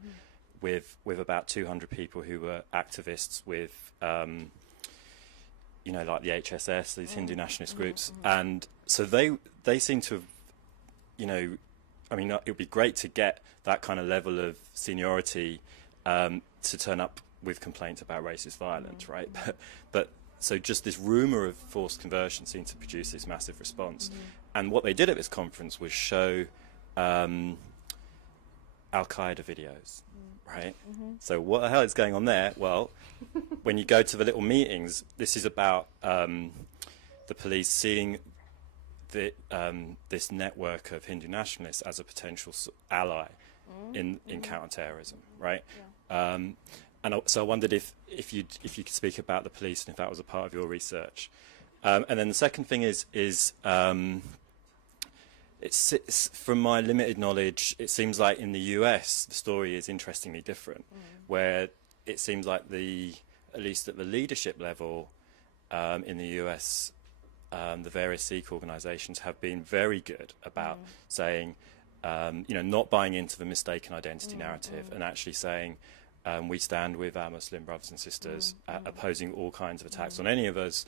with about 200 people who were activists with, you know, like the HSS, these Hindu nationalist groups. And so they seem to have, you know, I mean, it would be great to get that kind of level of seniority to turn up with complaints about racist violence, right? But so just this rumour of forced conversion seemed to produce this massive response. And what they did at this conference was show Al-Qaeda videos, right? So what the hell is going on there? Well, when you go to the little meetings, this is about the police seeing this network of Hindu nationalists as a potential ally in counter-terrorism, right? And so I wondered if you could speak about the police and if that was a part of your research. And then the second thing is it's from my limited knowledge, it seems like in the US the story is interestingly different, where it seems like at least at the leadership level in the US, the various Sikh organisations have been very good about saying, you know, not buying into the mistaken identity narrative and actually saying, we stand with our Muslim brothers and sisters, opposing all kinds of attacks on any of us,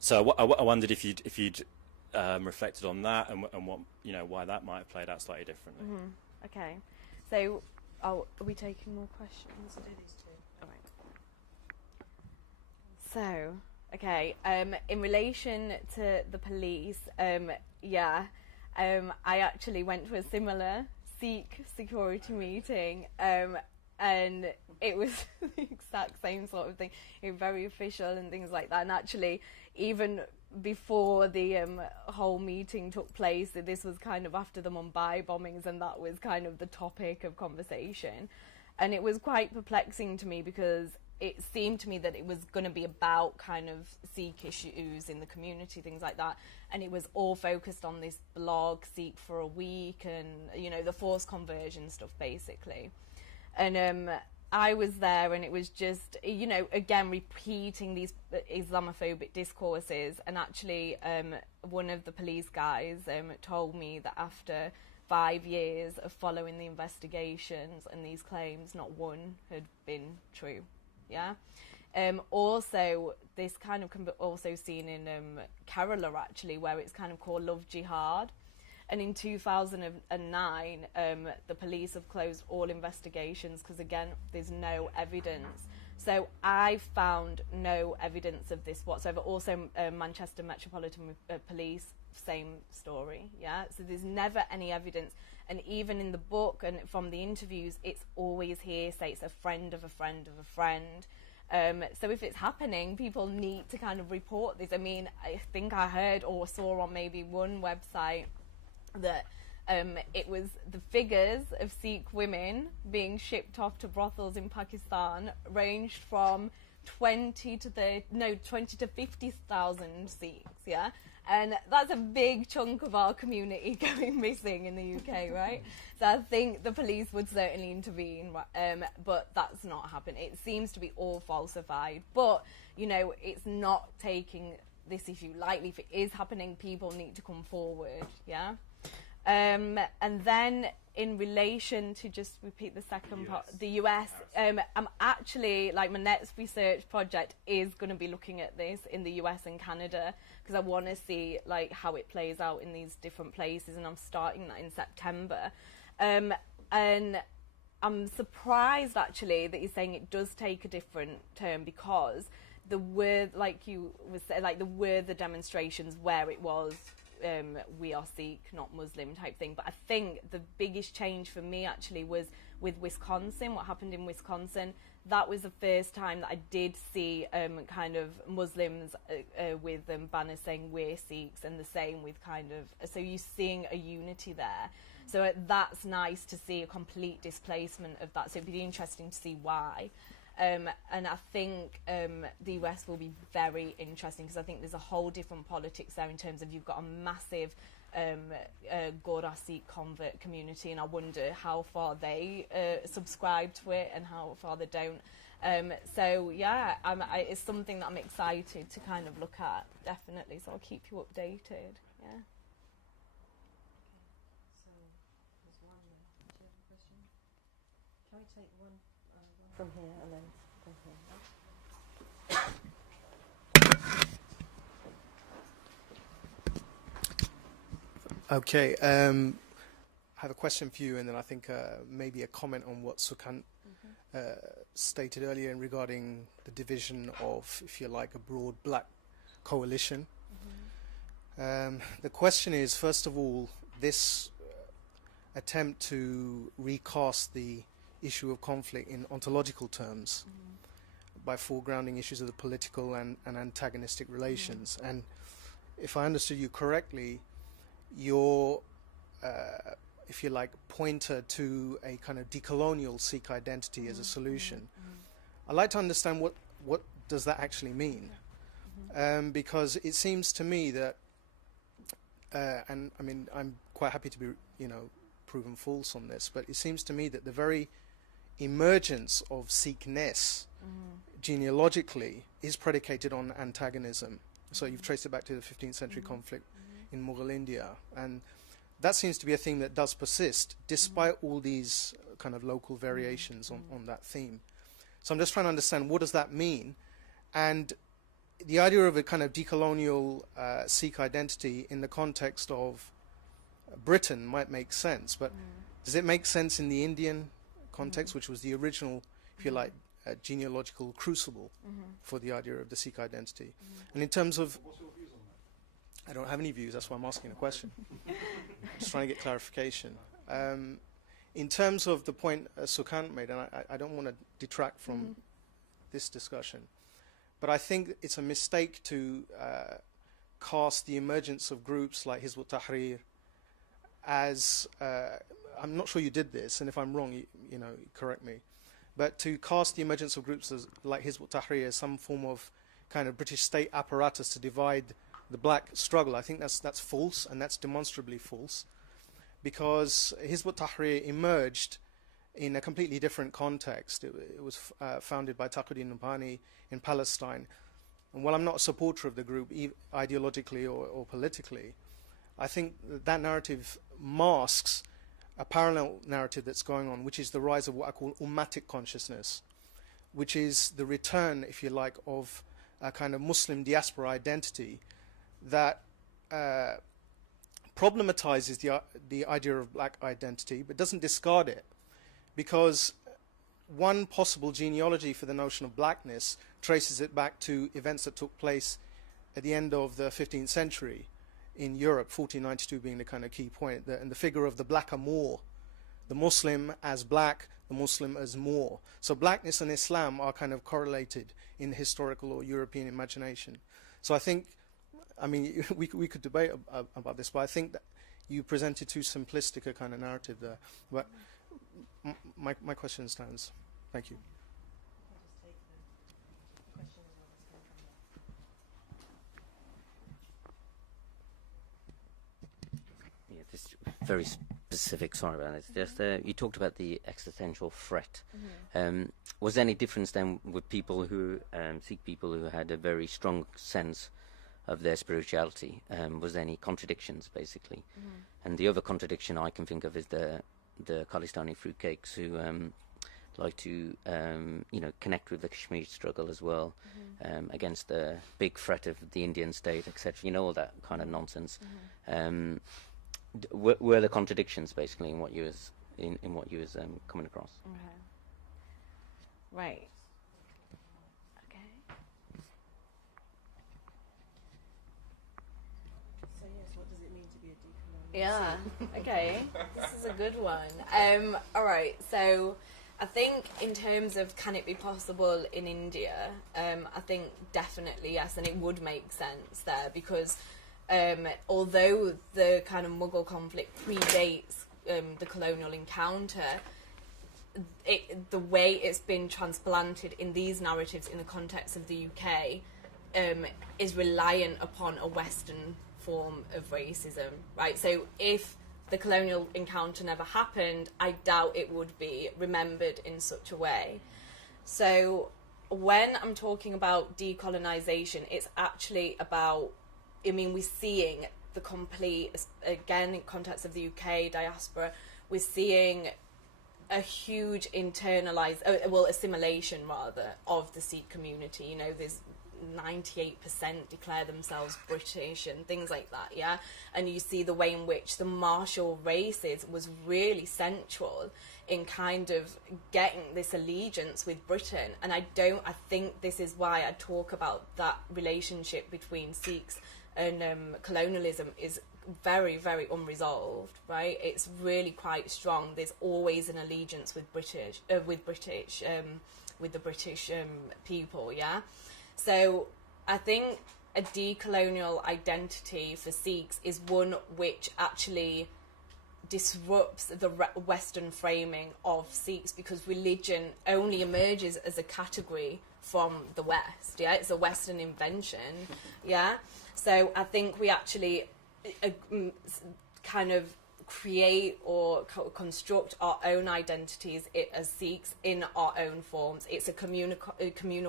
so I wondered if you'd reflected on that and what, you know, why that might have played out slightly differently. Okay, so are we taking more questions? Do these two. All right. So, okay, in relation to the police, I actually went to a similar Sikh security meeting, and it was the exact same sort of thing. It was very official and things like that. And actually, even before the whole meeting took place, this was kind of after the Mumbai bombings, and that was kind of the topic of conversation. And it was quite perplexing to me because it seemed to me that it was going to be about kind of Sikh issues in the community, things like that. And it was all focused on this blog, Sikh for a Week, and, you know, the forced conversion stuff, basically. And I was there, and it was just, you know, again, repeating these Islamophobic discourses. And actually, one of the police guys told me that after 5 years of following the investigations and these claims, not one had been true. Yeah. Also, this kind of can be also seen in Kerala, actually, where it's kind of called Love Jihad. And in 2009, the police have closed all investigations because, again, there's no evidence. So I found no evidence of this whatsoever. Also, Manchester Metropolitan Police, same story, yeah? So there's never any evidence. And even in the book and from the interviews, it's always hearsay. It's a friend of a friend of a friend. So if it's happening, people need to kind of report this. I mean, I think I heard or saw on maybe one website that it was the figures of Sikh women being shipped off to brothels in Pakistan ranged from 20 to 50,000 Sikhs, yeah? And that's a big chunk of our community going missing in the UK, right? So I think the police would certainly intervene, but that's not happening. It seems to be all falsified. But, you know, it's not taking this issue lightly. If it is happening, people need to come forward, yeah? And then in relation to, just repeat the second part, the US, I'm actually, like, my next research project is going to be looking at this in the US and Canada, because I want to see, like, how it plays out in these different places, and I'm starting that in September. And I'm surprised, actually, that you're saying it does take a different turn, because there were, like you was saying, like, there were the demonstrations where it was we are Sikh, not Muslim type thing. But I think the biggest change for me actually was with Wisconsin, what happened in Wisconsin. That was the first time that I did see kind of Muslims with banners saying we're Sikhs, and the same with kind of, so you're seeing a unity there. So that's nice to see a complete displacement of that. So it'd be interesting to see why. And I think the US will be very interesting, because I think there's a whole different politics there in terms of you've got a massive Gora Sikh convert community, and I wonder how far they subscribe to it and how far they don't. So yeah, it's something that I'm excited to kind of look at, definitely. So I'll keep you updated. Yeah. So there's one. Do you have a question? Shall we take one from here and then from here? Okay, I have a question for you, and then I think maybe a comment on what Sukhan stated earlier regarding the division of, if you like, a broad black coalition. The question is, first of all, this attempt to recast the issue of conflict in ontological terms by foregrounding issues of the political and antagonistic relations. And if I understood you correctly, your, if you like, pointer to a kind of decolonial Sikh identity as a solution. I'd like to understand what does that actually mean? Because it seems to me that, and I mean, I'm quite happy to be, you know, proven false on this, but it seems to me that the very emergence of Sikhness genealogically is predicated on antagonism. So you've traced it back to the 15th century conflict in Mughal India, and that seems to be a theme that does persist despite all these kind of local variations on that theme. So I'm just trying to understand, what does that mean? And the idea of a kind of decolonial Sikh identity in the context of Britain might make sense, but does it make sense in the Indian context, which was the original, if you like, genealogical crucible for the idea of the Sikh identity? And in terms of, What's your views on that? I don't have any views, that's why I'm asking a question. Just trying to get clarification. In terms of the point Sukhan made, and I don't want to detract from this discussion, but I think it's a mistake to cast the emergence of groups like Hizb ut-Tahrir as, I'm not sure you did this, and if I'm wrong, you know, correct me, but to cast the emergence of groups like Hizb ut-Tahrir as some form of kind of British state apparatus to divide the black struggle, I think that's false, and that's demonstrably false, because Hizb ut-Tahrir emerged in a completely different context. It was founded by Taqiyuddin Nabhani in Palestine, and while I'm not a supporter of the group ideologically or politically, I think that narrative masks a parallel narrative that's going on, which is the rise of what I call ummatic consciousness, which is the return, if you like, of a kind of Muslim diaspora identity that problematizes the idea of black identity, but doesn't discard it, because one possible genealogy for the notion of blackness traces it back to events that took place at the end of the 15th century in Europe, 1492 being the kind of key point, and the figure of the black Moor, the Muslim as black, the Muslim as Moor. So blackness and Islam are kind of correlated in historical or European imagination. So I think, I mean, we could debate about this, but I think that you presented too simplistic a kind of narrative there. But my question stands. Thank you. Yeah, this is very specific. Sorry about it. Just you talked about the existential threat. Was there any difference then with people who Sikh people who had a very strong sense of their spirituality? Was there any contradictions, basically? And the other contradiction I can think of is the Khalistani fruitcakes who like to connect with the Kashmir struggle as well, against the big threat of the Indian state, etc. You know, all that kind of nonsense. Were there contradictions basically in what you was coming across? Right. Okay. So yes, what does it mean to be a decolonial? Yeah. Okay. This is a good one. All right. So, I think in terms of can it be possible in India, I think definitely yes, and it would make sense there because although the kind of Mughal conflict predates the colonial encounter, the way it's been transplanted in these narratives in the context of the UK is reliant upon a Western form of racism, right? So if the colonial encounter never happened, I doubt it would be remembered in such a way. So when I'm talking about decolonisation, it's actually about, I mean, we're seeing the complete, again, in context of the UK diaspora, we're seeing a huge assimilation rather of the Sikh community. You know, there's 98% declare themselves British and things like that, yeah? And you see the way in which the martial races was really central in kind of getting this allegiance with Britain. And I think this is why I talk about that relationship between Sikhs and colonialism is very, very unresolved, right? It's really quite strong. There's always an allegiance with the British people, yeah? So I think a decolonial identity for Sikhs is one which actually disrupts the Western framing of Sikhs, because religion only emerges as a category from the West, yeah? It's a Western invention, yeah? So I think we actually kind of create or construct our own identities as Sikhs in our own forms. It's a communal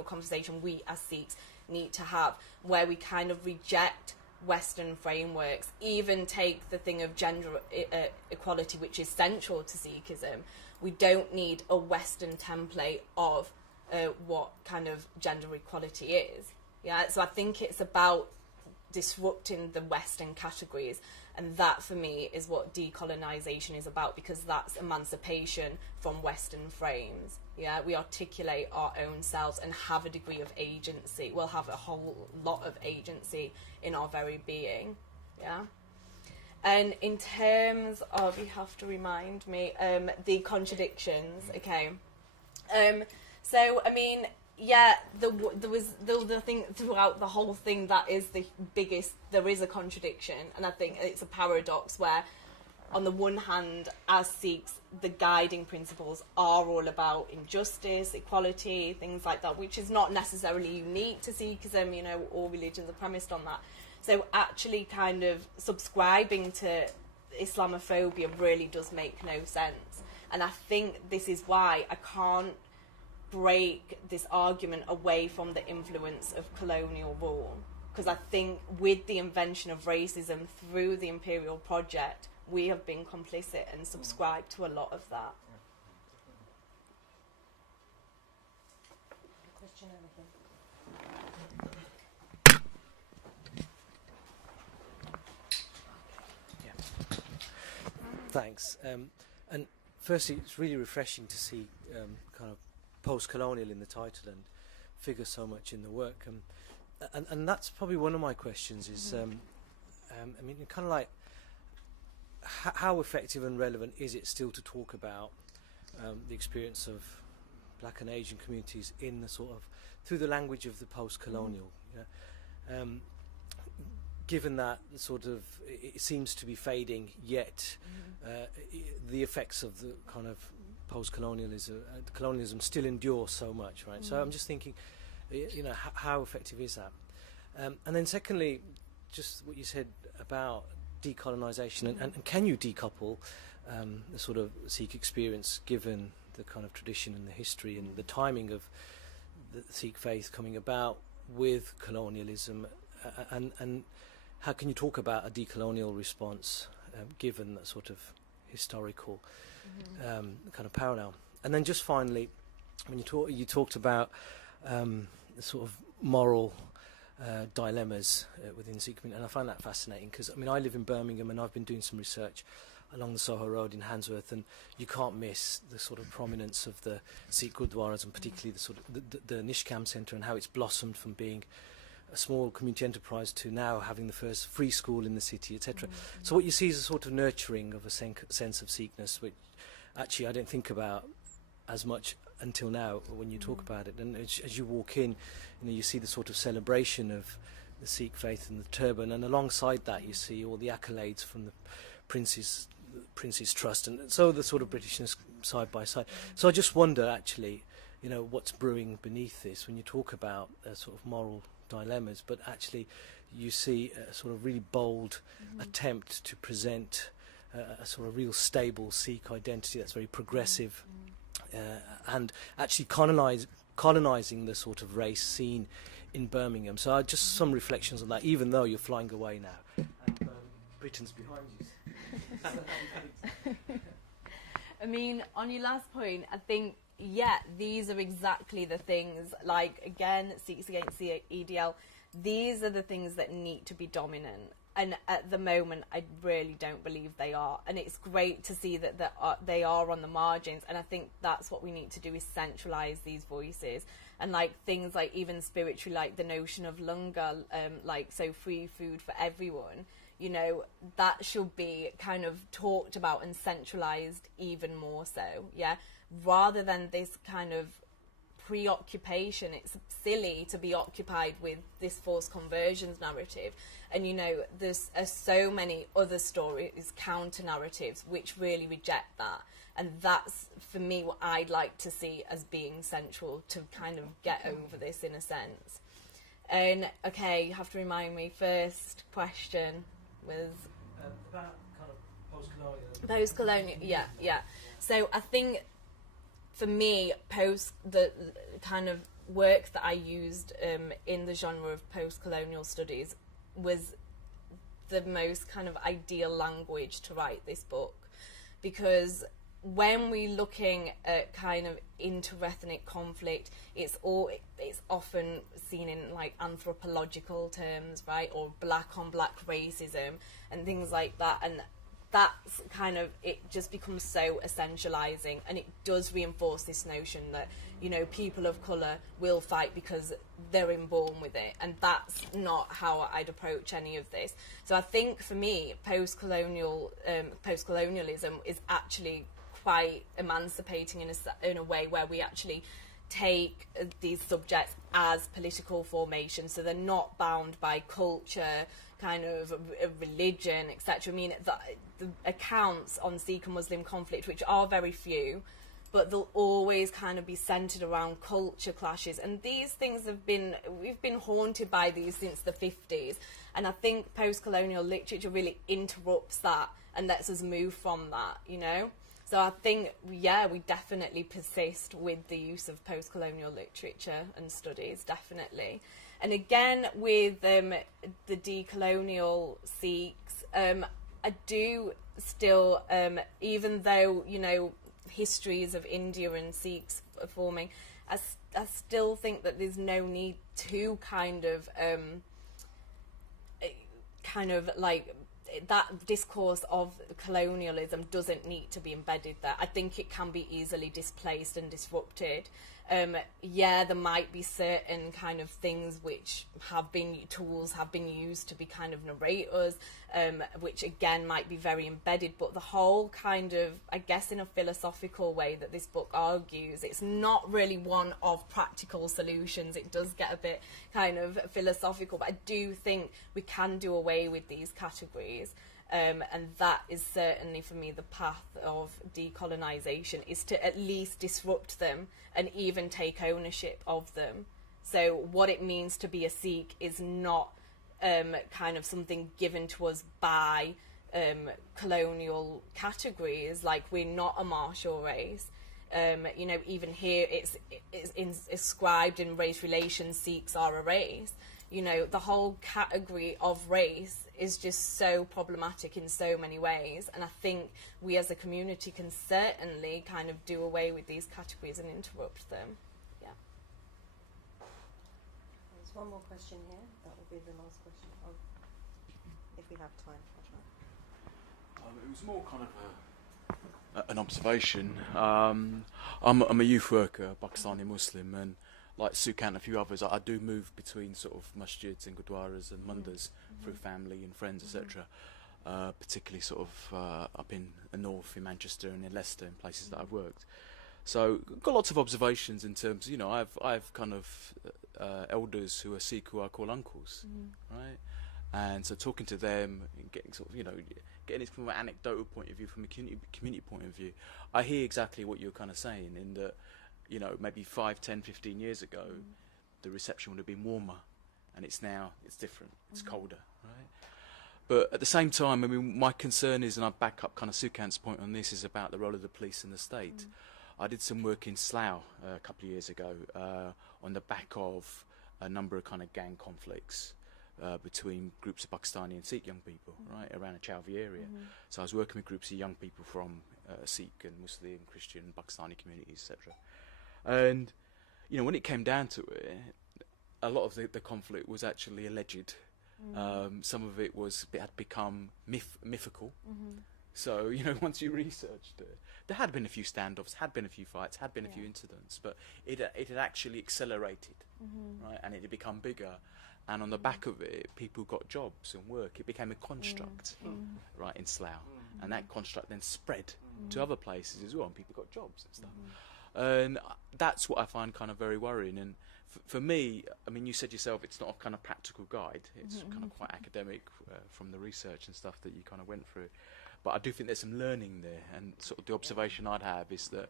conversation we as Sikhs need to have, where we kind of reject Western frameworks, even take the thing of gender equality, which is central to Sikhism. We don't need a Western template of what kind of gender equality is. Yeah, so I think it's about disrupting the Western categories, and that for me is what decolonisation is about, because that's emancipation from Western frames. Yeah, we articulate our own selves and have a degree of agency. We'll have a whole lot of agency in our very being. Yeah. And in terms of, you have to remind me, the contradictions. Okay. So I mean, yeah, there was the thing throughout the whole thing that is the biggest. There is a contradiction, and I think it's a paradox where, on the one hand, as Sikhs, the guiding principles are all about injustice, equality, things like that, which is not necessarily unique to Sikhism. You know, all religions are premised on that. So actually, kind of subscribing to Islamophobia really does make no sense, and I think this is why I can't break this argument away from the influence of colonial rule, because I think with the invention of racism through the imperial project, we have been complicit and subscribed to a lot of that. Question over here. Thanks. And firstly, it's really refreshing to see kind of post-colonial in the title and figure so much in the work. And that's probably one of my questions is, I mean, kind of like, how effective and relevant is it still to talk about the experience of Black and Asian communities in the sort of, through the language of the post-colonial? given that sort of it seems to be fading, yet the effects of the kind of colonialism still endure so much, right? So I'm just thinking, you know, how effective is that? And then secondly, just what you said about decolonisation, and can you decouple the sort of Sikh experience given the kind of tradition and the history and the timing of the Sikh faith coming about with colonialism, and how can you talk about a decolonial response given that sort of historical kind of parallel? And then just finally, when you talked about the sort of moral dilemmas within the Sikh community, and I find that fascinating because, I mean, I live in Birmingham and I've been doing some research along the Soho Road in Handsworth, and you can't miss the sort of prominence of the Sikh Gurdwaras, and particularly the sort of the Nishkam Centre, and how it's blossomed from being a small community enterprise to now having the first free school in the city, etc. So what you see is a sort of nurturing of a sense of Sikhness, which actually I don't think about as much until now when you talk about it. And as you walk in, you know, you see the sort of celebration of the Sikh faith and the turban, and alongside that you see all the accolades from the Prince's Trust, and so the sort of Britishness side by side. So I just wonder, actually, you know, what's brewing beneath this when you talk about sort of moral dilemmas, but actually you see a sort of really bold attempt to present a sort of real stable Sikh identity that's very progressive, and actually colonising the sort of race scene in Birmingham. So just some reflections on that, even though you're flying away now and Britain's behind you. I mean, on your last point, I think, these are exactly the things, like, again, Sikhs against the EDL, these are the things that need to be dominant. And at the moment, I really don't believe they are. And it's great to see that they are on the margins. And I think that's what we need to do, is centralise these voices. And like things like even spiritually, like the notion of langar, like so free food for everyone, you know, that should be kind of talked about and centralised even more so, rather than this kind of preoccupation. It's silly to be occupied with this forced conversions narrative, and you know, there's so many other stories, counter narratives, which really reject that, and that's for me what I'd like to see as being central to kind of get over this, in a sense. And okay, you have to remind me, first question was about kind of post-colonial. Yeah. So I think for me, the kind of work that I used in the genre of post-colonial studies was the most kind of ideal language to write this book, because when we're looking at kind of interethnic conflict, it's often seen in like anthropological terms, right, or black on black racism and things like that, and that's kind of, it just becomes so essentializing, and it does reinforce this notion that, you know, people of colour will fight because they're inborn with it, and that's not how I'd approach any of this. So I think for me, post-colonialism is actually quite emancipating in a way where we actually take these subjects as political formation, so they're not bound by culture, kind of religion, etc. I mean, the accounts on Sikh and Muslim conflict, which are very few, but they'll always kind of be centred around culture clashes, and these things we've been haunted by these since the 50s, and I think post-colonial literature really interrupts that and lets us move from that, you know. So I think, we definitely persist with the use of post-colonial literature and studies, definitely. And again, with the decolonial Sikhs, I do still, even though, you know, histories of India and Sikhs are forming, I still think that there's no need to kind of like, that discourse of colonialism doesn't need to be embedded there. I think it can be easily displaced and disrupted, Yeah, there might be certain kind of things which tools have been used to be kind of narrators, which again might be very embedded, but the whole kind of, I guess in a philosophical way that this book argues, it's not really one of practical solutions. It does get a bit kind of philosophical, but I do think we can do away with these categories. And that is certainly for me the path of decolonisation, is to at least disrupt them and even take ownership of them. So what it means to be a Sikh is not kind of something given to us by colonial categories, like we're not a martial race. You know, even here it's inscribed in race relations, Sikhs are a race. You know, the whole category of race is just so problematic in so many ways, and I think we as a community can certainly kind of do away with these categories and interrupt them. Yeah. There's one more question here. That will be the last question, if we have time. It was more kind of an observation. I'm a youth worker, Pakistani Muslim, and like Sikh and a few others, I do move between sort of masjids and gurdwaras and mandirs through family and friends, etc. Particularly sort of up in the north, in Manchester and in Leicester, in places that I've worked. So got lots of observations in terms, you know, I've kind of elders who are Sikh who I call uncles, right? And so talking to them and getting sort of, you know, getting it from an anecdotal point of view, from a community point of view, I hear exactly what you're kind of saying, in that, you know, maybe 5, 10, 15 years ago, the reception would have been warmer, and it's different, it's colder, right? But at the same time, I mean, my concern is, and I back up kind of Sukant's point on this, is about the role of the police and the state. I did some work in Slough a couple of years ago on the back of a number of kind of gang conflicts between groups of Pakistani and Sikh young people, right, around the Chowdhury area. So I was working with groups of young people from Sikh and Muslim, Christian, Pakistani communities, etc. And, you know, when it came down to it, a lot of the conflict was actually alleged. Some of it had become mythical. So, you know, once you researched it, there had been a few standoffs, had been a few fights, had been a few incidents, but it had actually accelerated, right, and it had become bigger. And on the back of it, people got jobs and work. It became a construct, right, in Slough. And that construct then spread to other places as well, and people got jobs and stuff. And that's what I find kind of very worrying. And for me, I mean, you said yourself, it's not a kind of practical guide. It's kind of quite academic from the research and stuff that you kind of went through. But I do think there's some learning there. And sort of the observation I'd have is that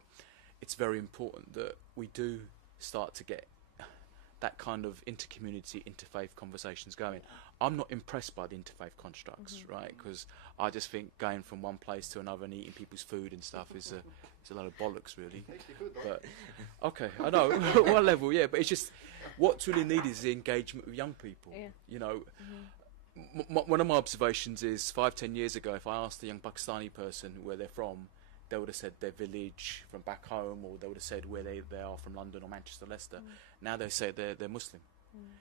it's very important that we do start to get that kind of inter-community, interfaith conversations going. I'm not impressed by the interfaith constructs, right? Because I just think going from one place to another and eating people's food and stuff is a lot of bollocks, really. But okay, I know, at one level, yeah. But it's just, what's really needed is the engagement with young people. Yeah. You know, one of my observations is 5, 10 years ago, if I asked a young Pakistani person where they're from, they would have said their village from back home, or they would have said where they are from London or Manchester, Leicester. Now they say they're Muslim.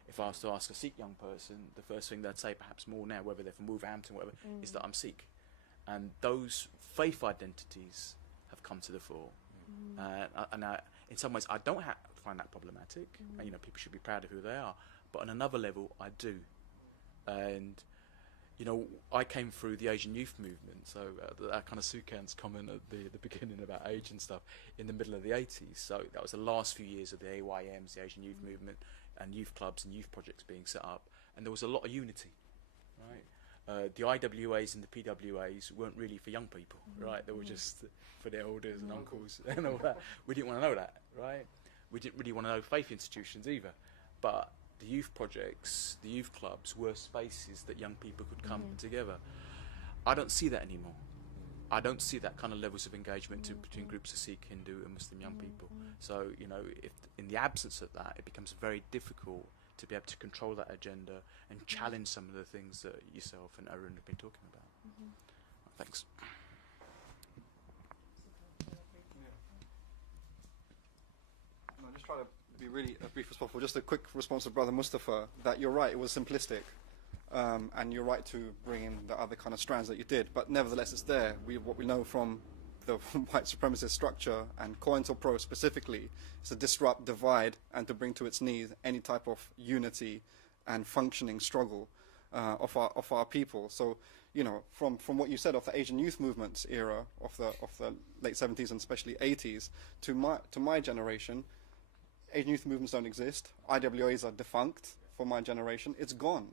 If I was to ask a Sikh young person, the first thing they'd say, perhaps more now, whether they're from Wolverhampton or whatever, is that I'm Sikh. And those faith identities have come to the fore. And in some ways, I don't find that problematic. And, you know, people should be proud of who they are. But on another level, I do. And, you know, I came through the Asian youth movement, so that kind of Sukant's comment at the beginning about age and stuff, in the middle of the 80s. So that was the last few years of the AYMs, the Asian youth movement, and youth clubs and youth projects being set up. And there was a lot of unity, right? The IWAs and the PWAs weren't really for young people, right? They were just for their elders and uncles and all that. We didn't want to know that, right? We didn't really want to know faith institutions either. But the youth projects, the youth clubs were spaces that young people could come together. I don't see that anymore. I don't see that kind of levels of engagement between groups of Sikh, Hindu and Muslim young people. So, you know, if in the absence of that, it becomes very difficult to be able to control that agenda and challenge some of the things that yourself and Arun have been talking about. Thanks. I'll just try to be really as brief as possible. Just a quick response to Brother Mustafa, that you're right, it was simplistic. And you're right to bring in the other kind of strands that you did. But nevertheless, it's there. What we know from the white supremacist structure, and COINTELPRO specifically, is to disrupt, divide, and to bring to its knees any type of unity and functioning struggle of our people. So, you know, from what you said of the Asian youth movements era of the late 70s and especially 80s to my generation, Asian youth movements don't exist. IWAs are defunct for my generation. It's gone.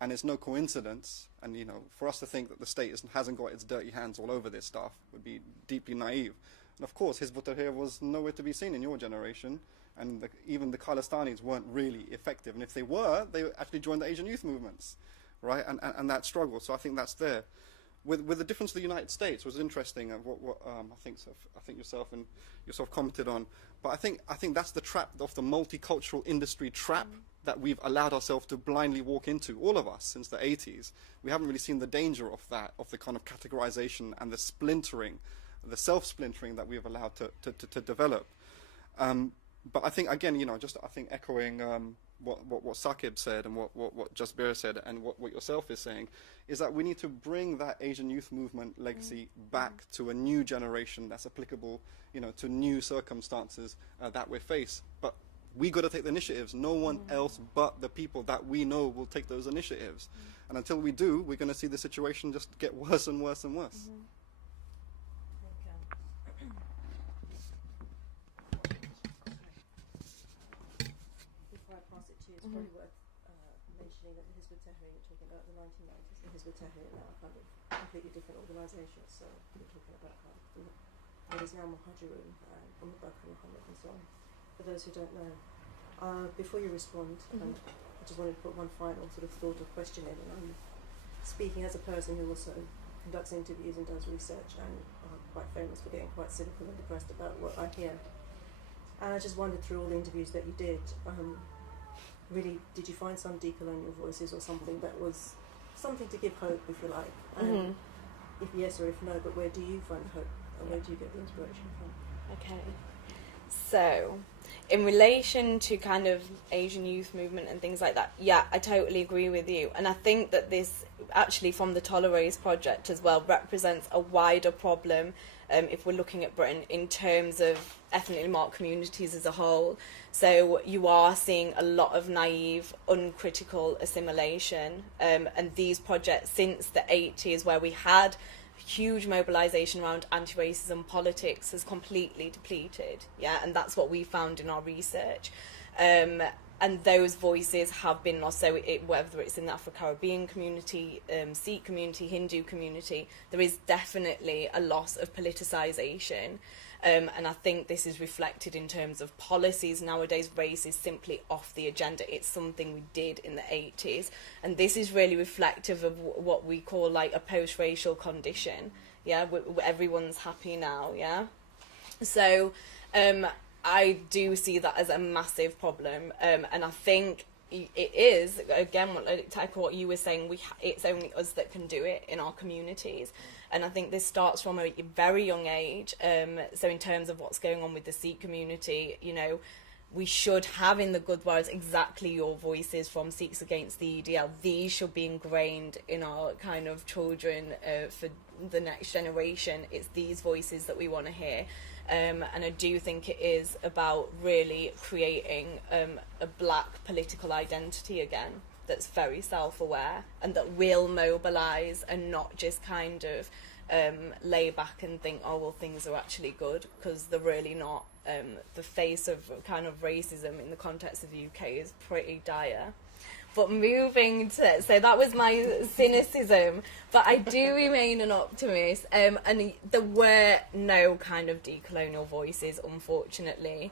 And it's no coincidence, and you know, for us to think that the state hasn't got its dirty hands all over this stuff would be deeply naive. And of course, Hizb ut-Tahrir was nowhere to be seen in your generation, and even the Khalistanis weren't really effective. And if they were, they actually joined the Asian youth movements, right? And that struggle. So I think that's there. With the difference of the United States was interesting. What I think yourself commented on. But I think that's the trap of the multicultural industry trap that we've allowed ourselves to blindly walk into, all of us, since the 80s. We haven't really seen the danger of that, of the kind of categorization and the splintering, the self-splintering that we've allowed to develop. But I think, again, you know, just I think echoing what Saqib said and what Jasbir said and what yourself is saying, is that we need to bring that Asian youth movement legacy back to a new generation that's applicable, you know, to new circumstances that we face. But we got to take the initiatives. No one else but the people that we know will take those initiatives. And until we do, we're going to see the situation just get worse and worse and worse. Before I pass it to you, it's probably worth mentioning that the Hizb ut-Tahrir, you're talking about the 1990s, the Hizb ut-Tahrir are now kind of completely different organisations. So you're talking about what is now Muhajirun, Abu Bakr, Muhammad, and so on. For those who don't know, before you respond, I just wanted to put one final sort of thought or question in. And I'm speaking as a person who also conducts interviews and does research, and quite famous for getting quite cynical and depressed about what I hear. And I just wondered, through all the interviews that you did, really, did you find some decolonial voices or something that was something to give hope, if you like? And if yes or if no, but where do you find hope, and where do you get the inspiration from? Okay. So, in relation to kind of Asian youth movement and things like that, yeah, I totally agree with you. And I think that this, actually from the Tolerance Project as well, represents a wider problem if we're looking at Britain in terms of ethnically marked communities as a whole. So you are seeing a lot of naive, uncritical assimilation. And these projects since the 80s, where we had huge mobilisation around anti-racism politics, has completely depleted, yeah, and that's what we found in our research. And those voices have been lost, so whether it's in the Afro-Caribbean community, Sikh community, Hindu community, there is definitely a loss of politicisation. And I think this is reflected in terms of policies. Nowadays, race is simply off the agenda. It's something we did in the 80s. And this is really reflective of what we call like a post-racial condition. Yeah, everyone's happy now, yeah? So I do see that as a massive problem. And I think it is, again, type of what you were saying, it's only us that can do it in our communities. And I think this starts from a very young age. So in terms of what's going on with the Sikh community, you know, we should have in the Gurdwaras exactly your voices from Sikhs Against the EDL. These should be ingrained in our kind of children for the next generation. It's these voices that we want to hear. And I do think it is about really creating a black political identity again that's very self-aware and that will mobilise and not just kind of lay back and think, oh, well, things are actually good, because they're really not. The face of kind of racism in the context of the UK is pretty dire. But moving to, so that was my cynicism, but I do remain an optimist, and there were no kind of decolonial voices, unfortunately,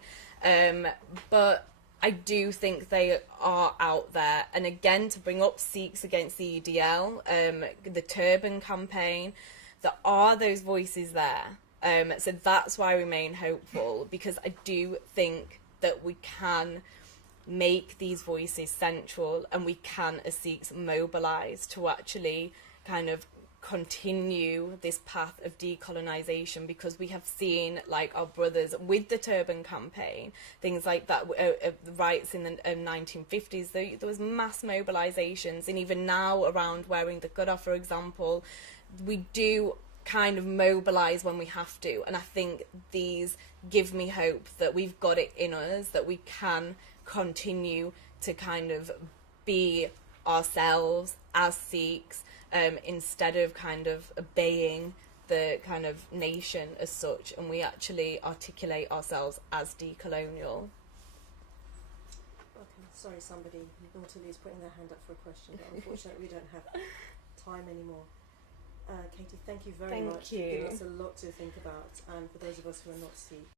but I do think they are out there. And again, to bring up Sikhs Against the EDL, the Turban campaign, there are those voices there. So that's why I remain hopeful, because I do think that we can make these voices central, and we can, as Sikhs, mobilise to actually kind of continue this path of decolonisation, because we have seen, like, our brothers with the Turban campaign, things like that, the riots in the 1950s, there was mass mobilisations, and even now around wearing the Qur'an, for example, we do kind of mobilise when we have to. And I think these give me hope that we've got it in us, that we can continue to kind of be ourselves as Sikhs, instead of kind of obeying the kind of nation as such, and we actually articulate ourselves as decolonial. Okay, sorry, somebody naughtily is putting their hand up for a question, but unfortunately we don't have time anymore. Katy, thank you very much. Thank you. You've given us a lot to think about, and for those of us who are not Sikh,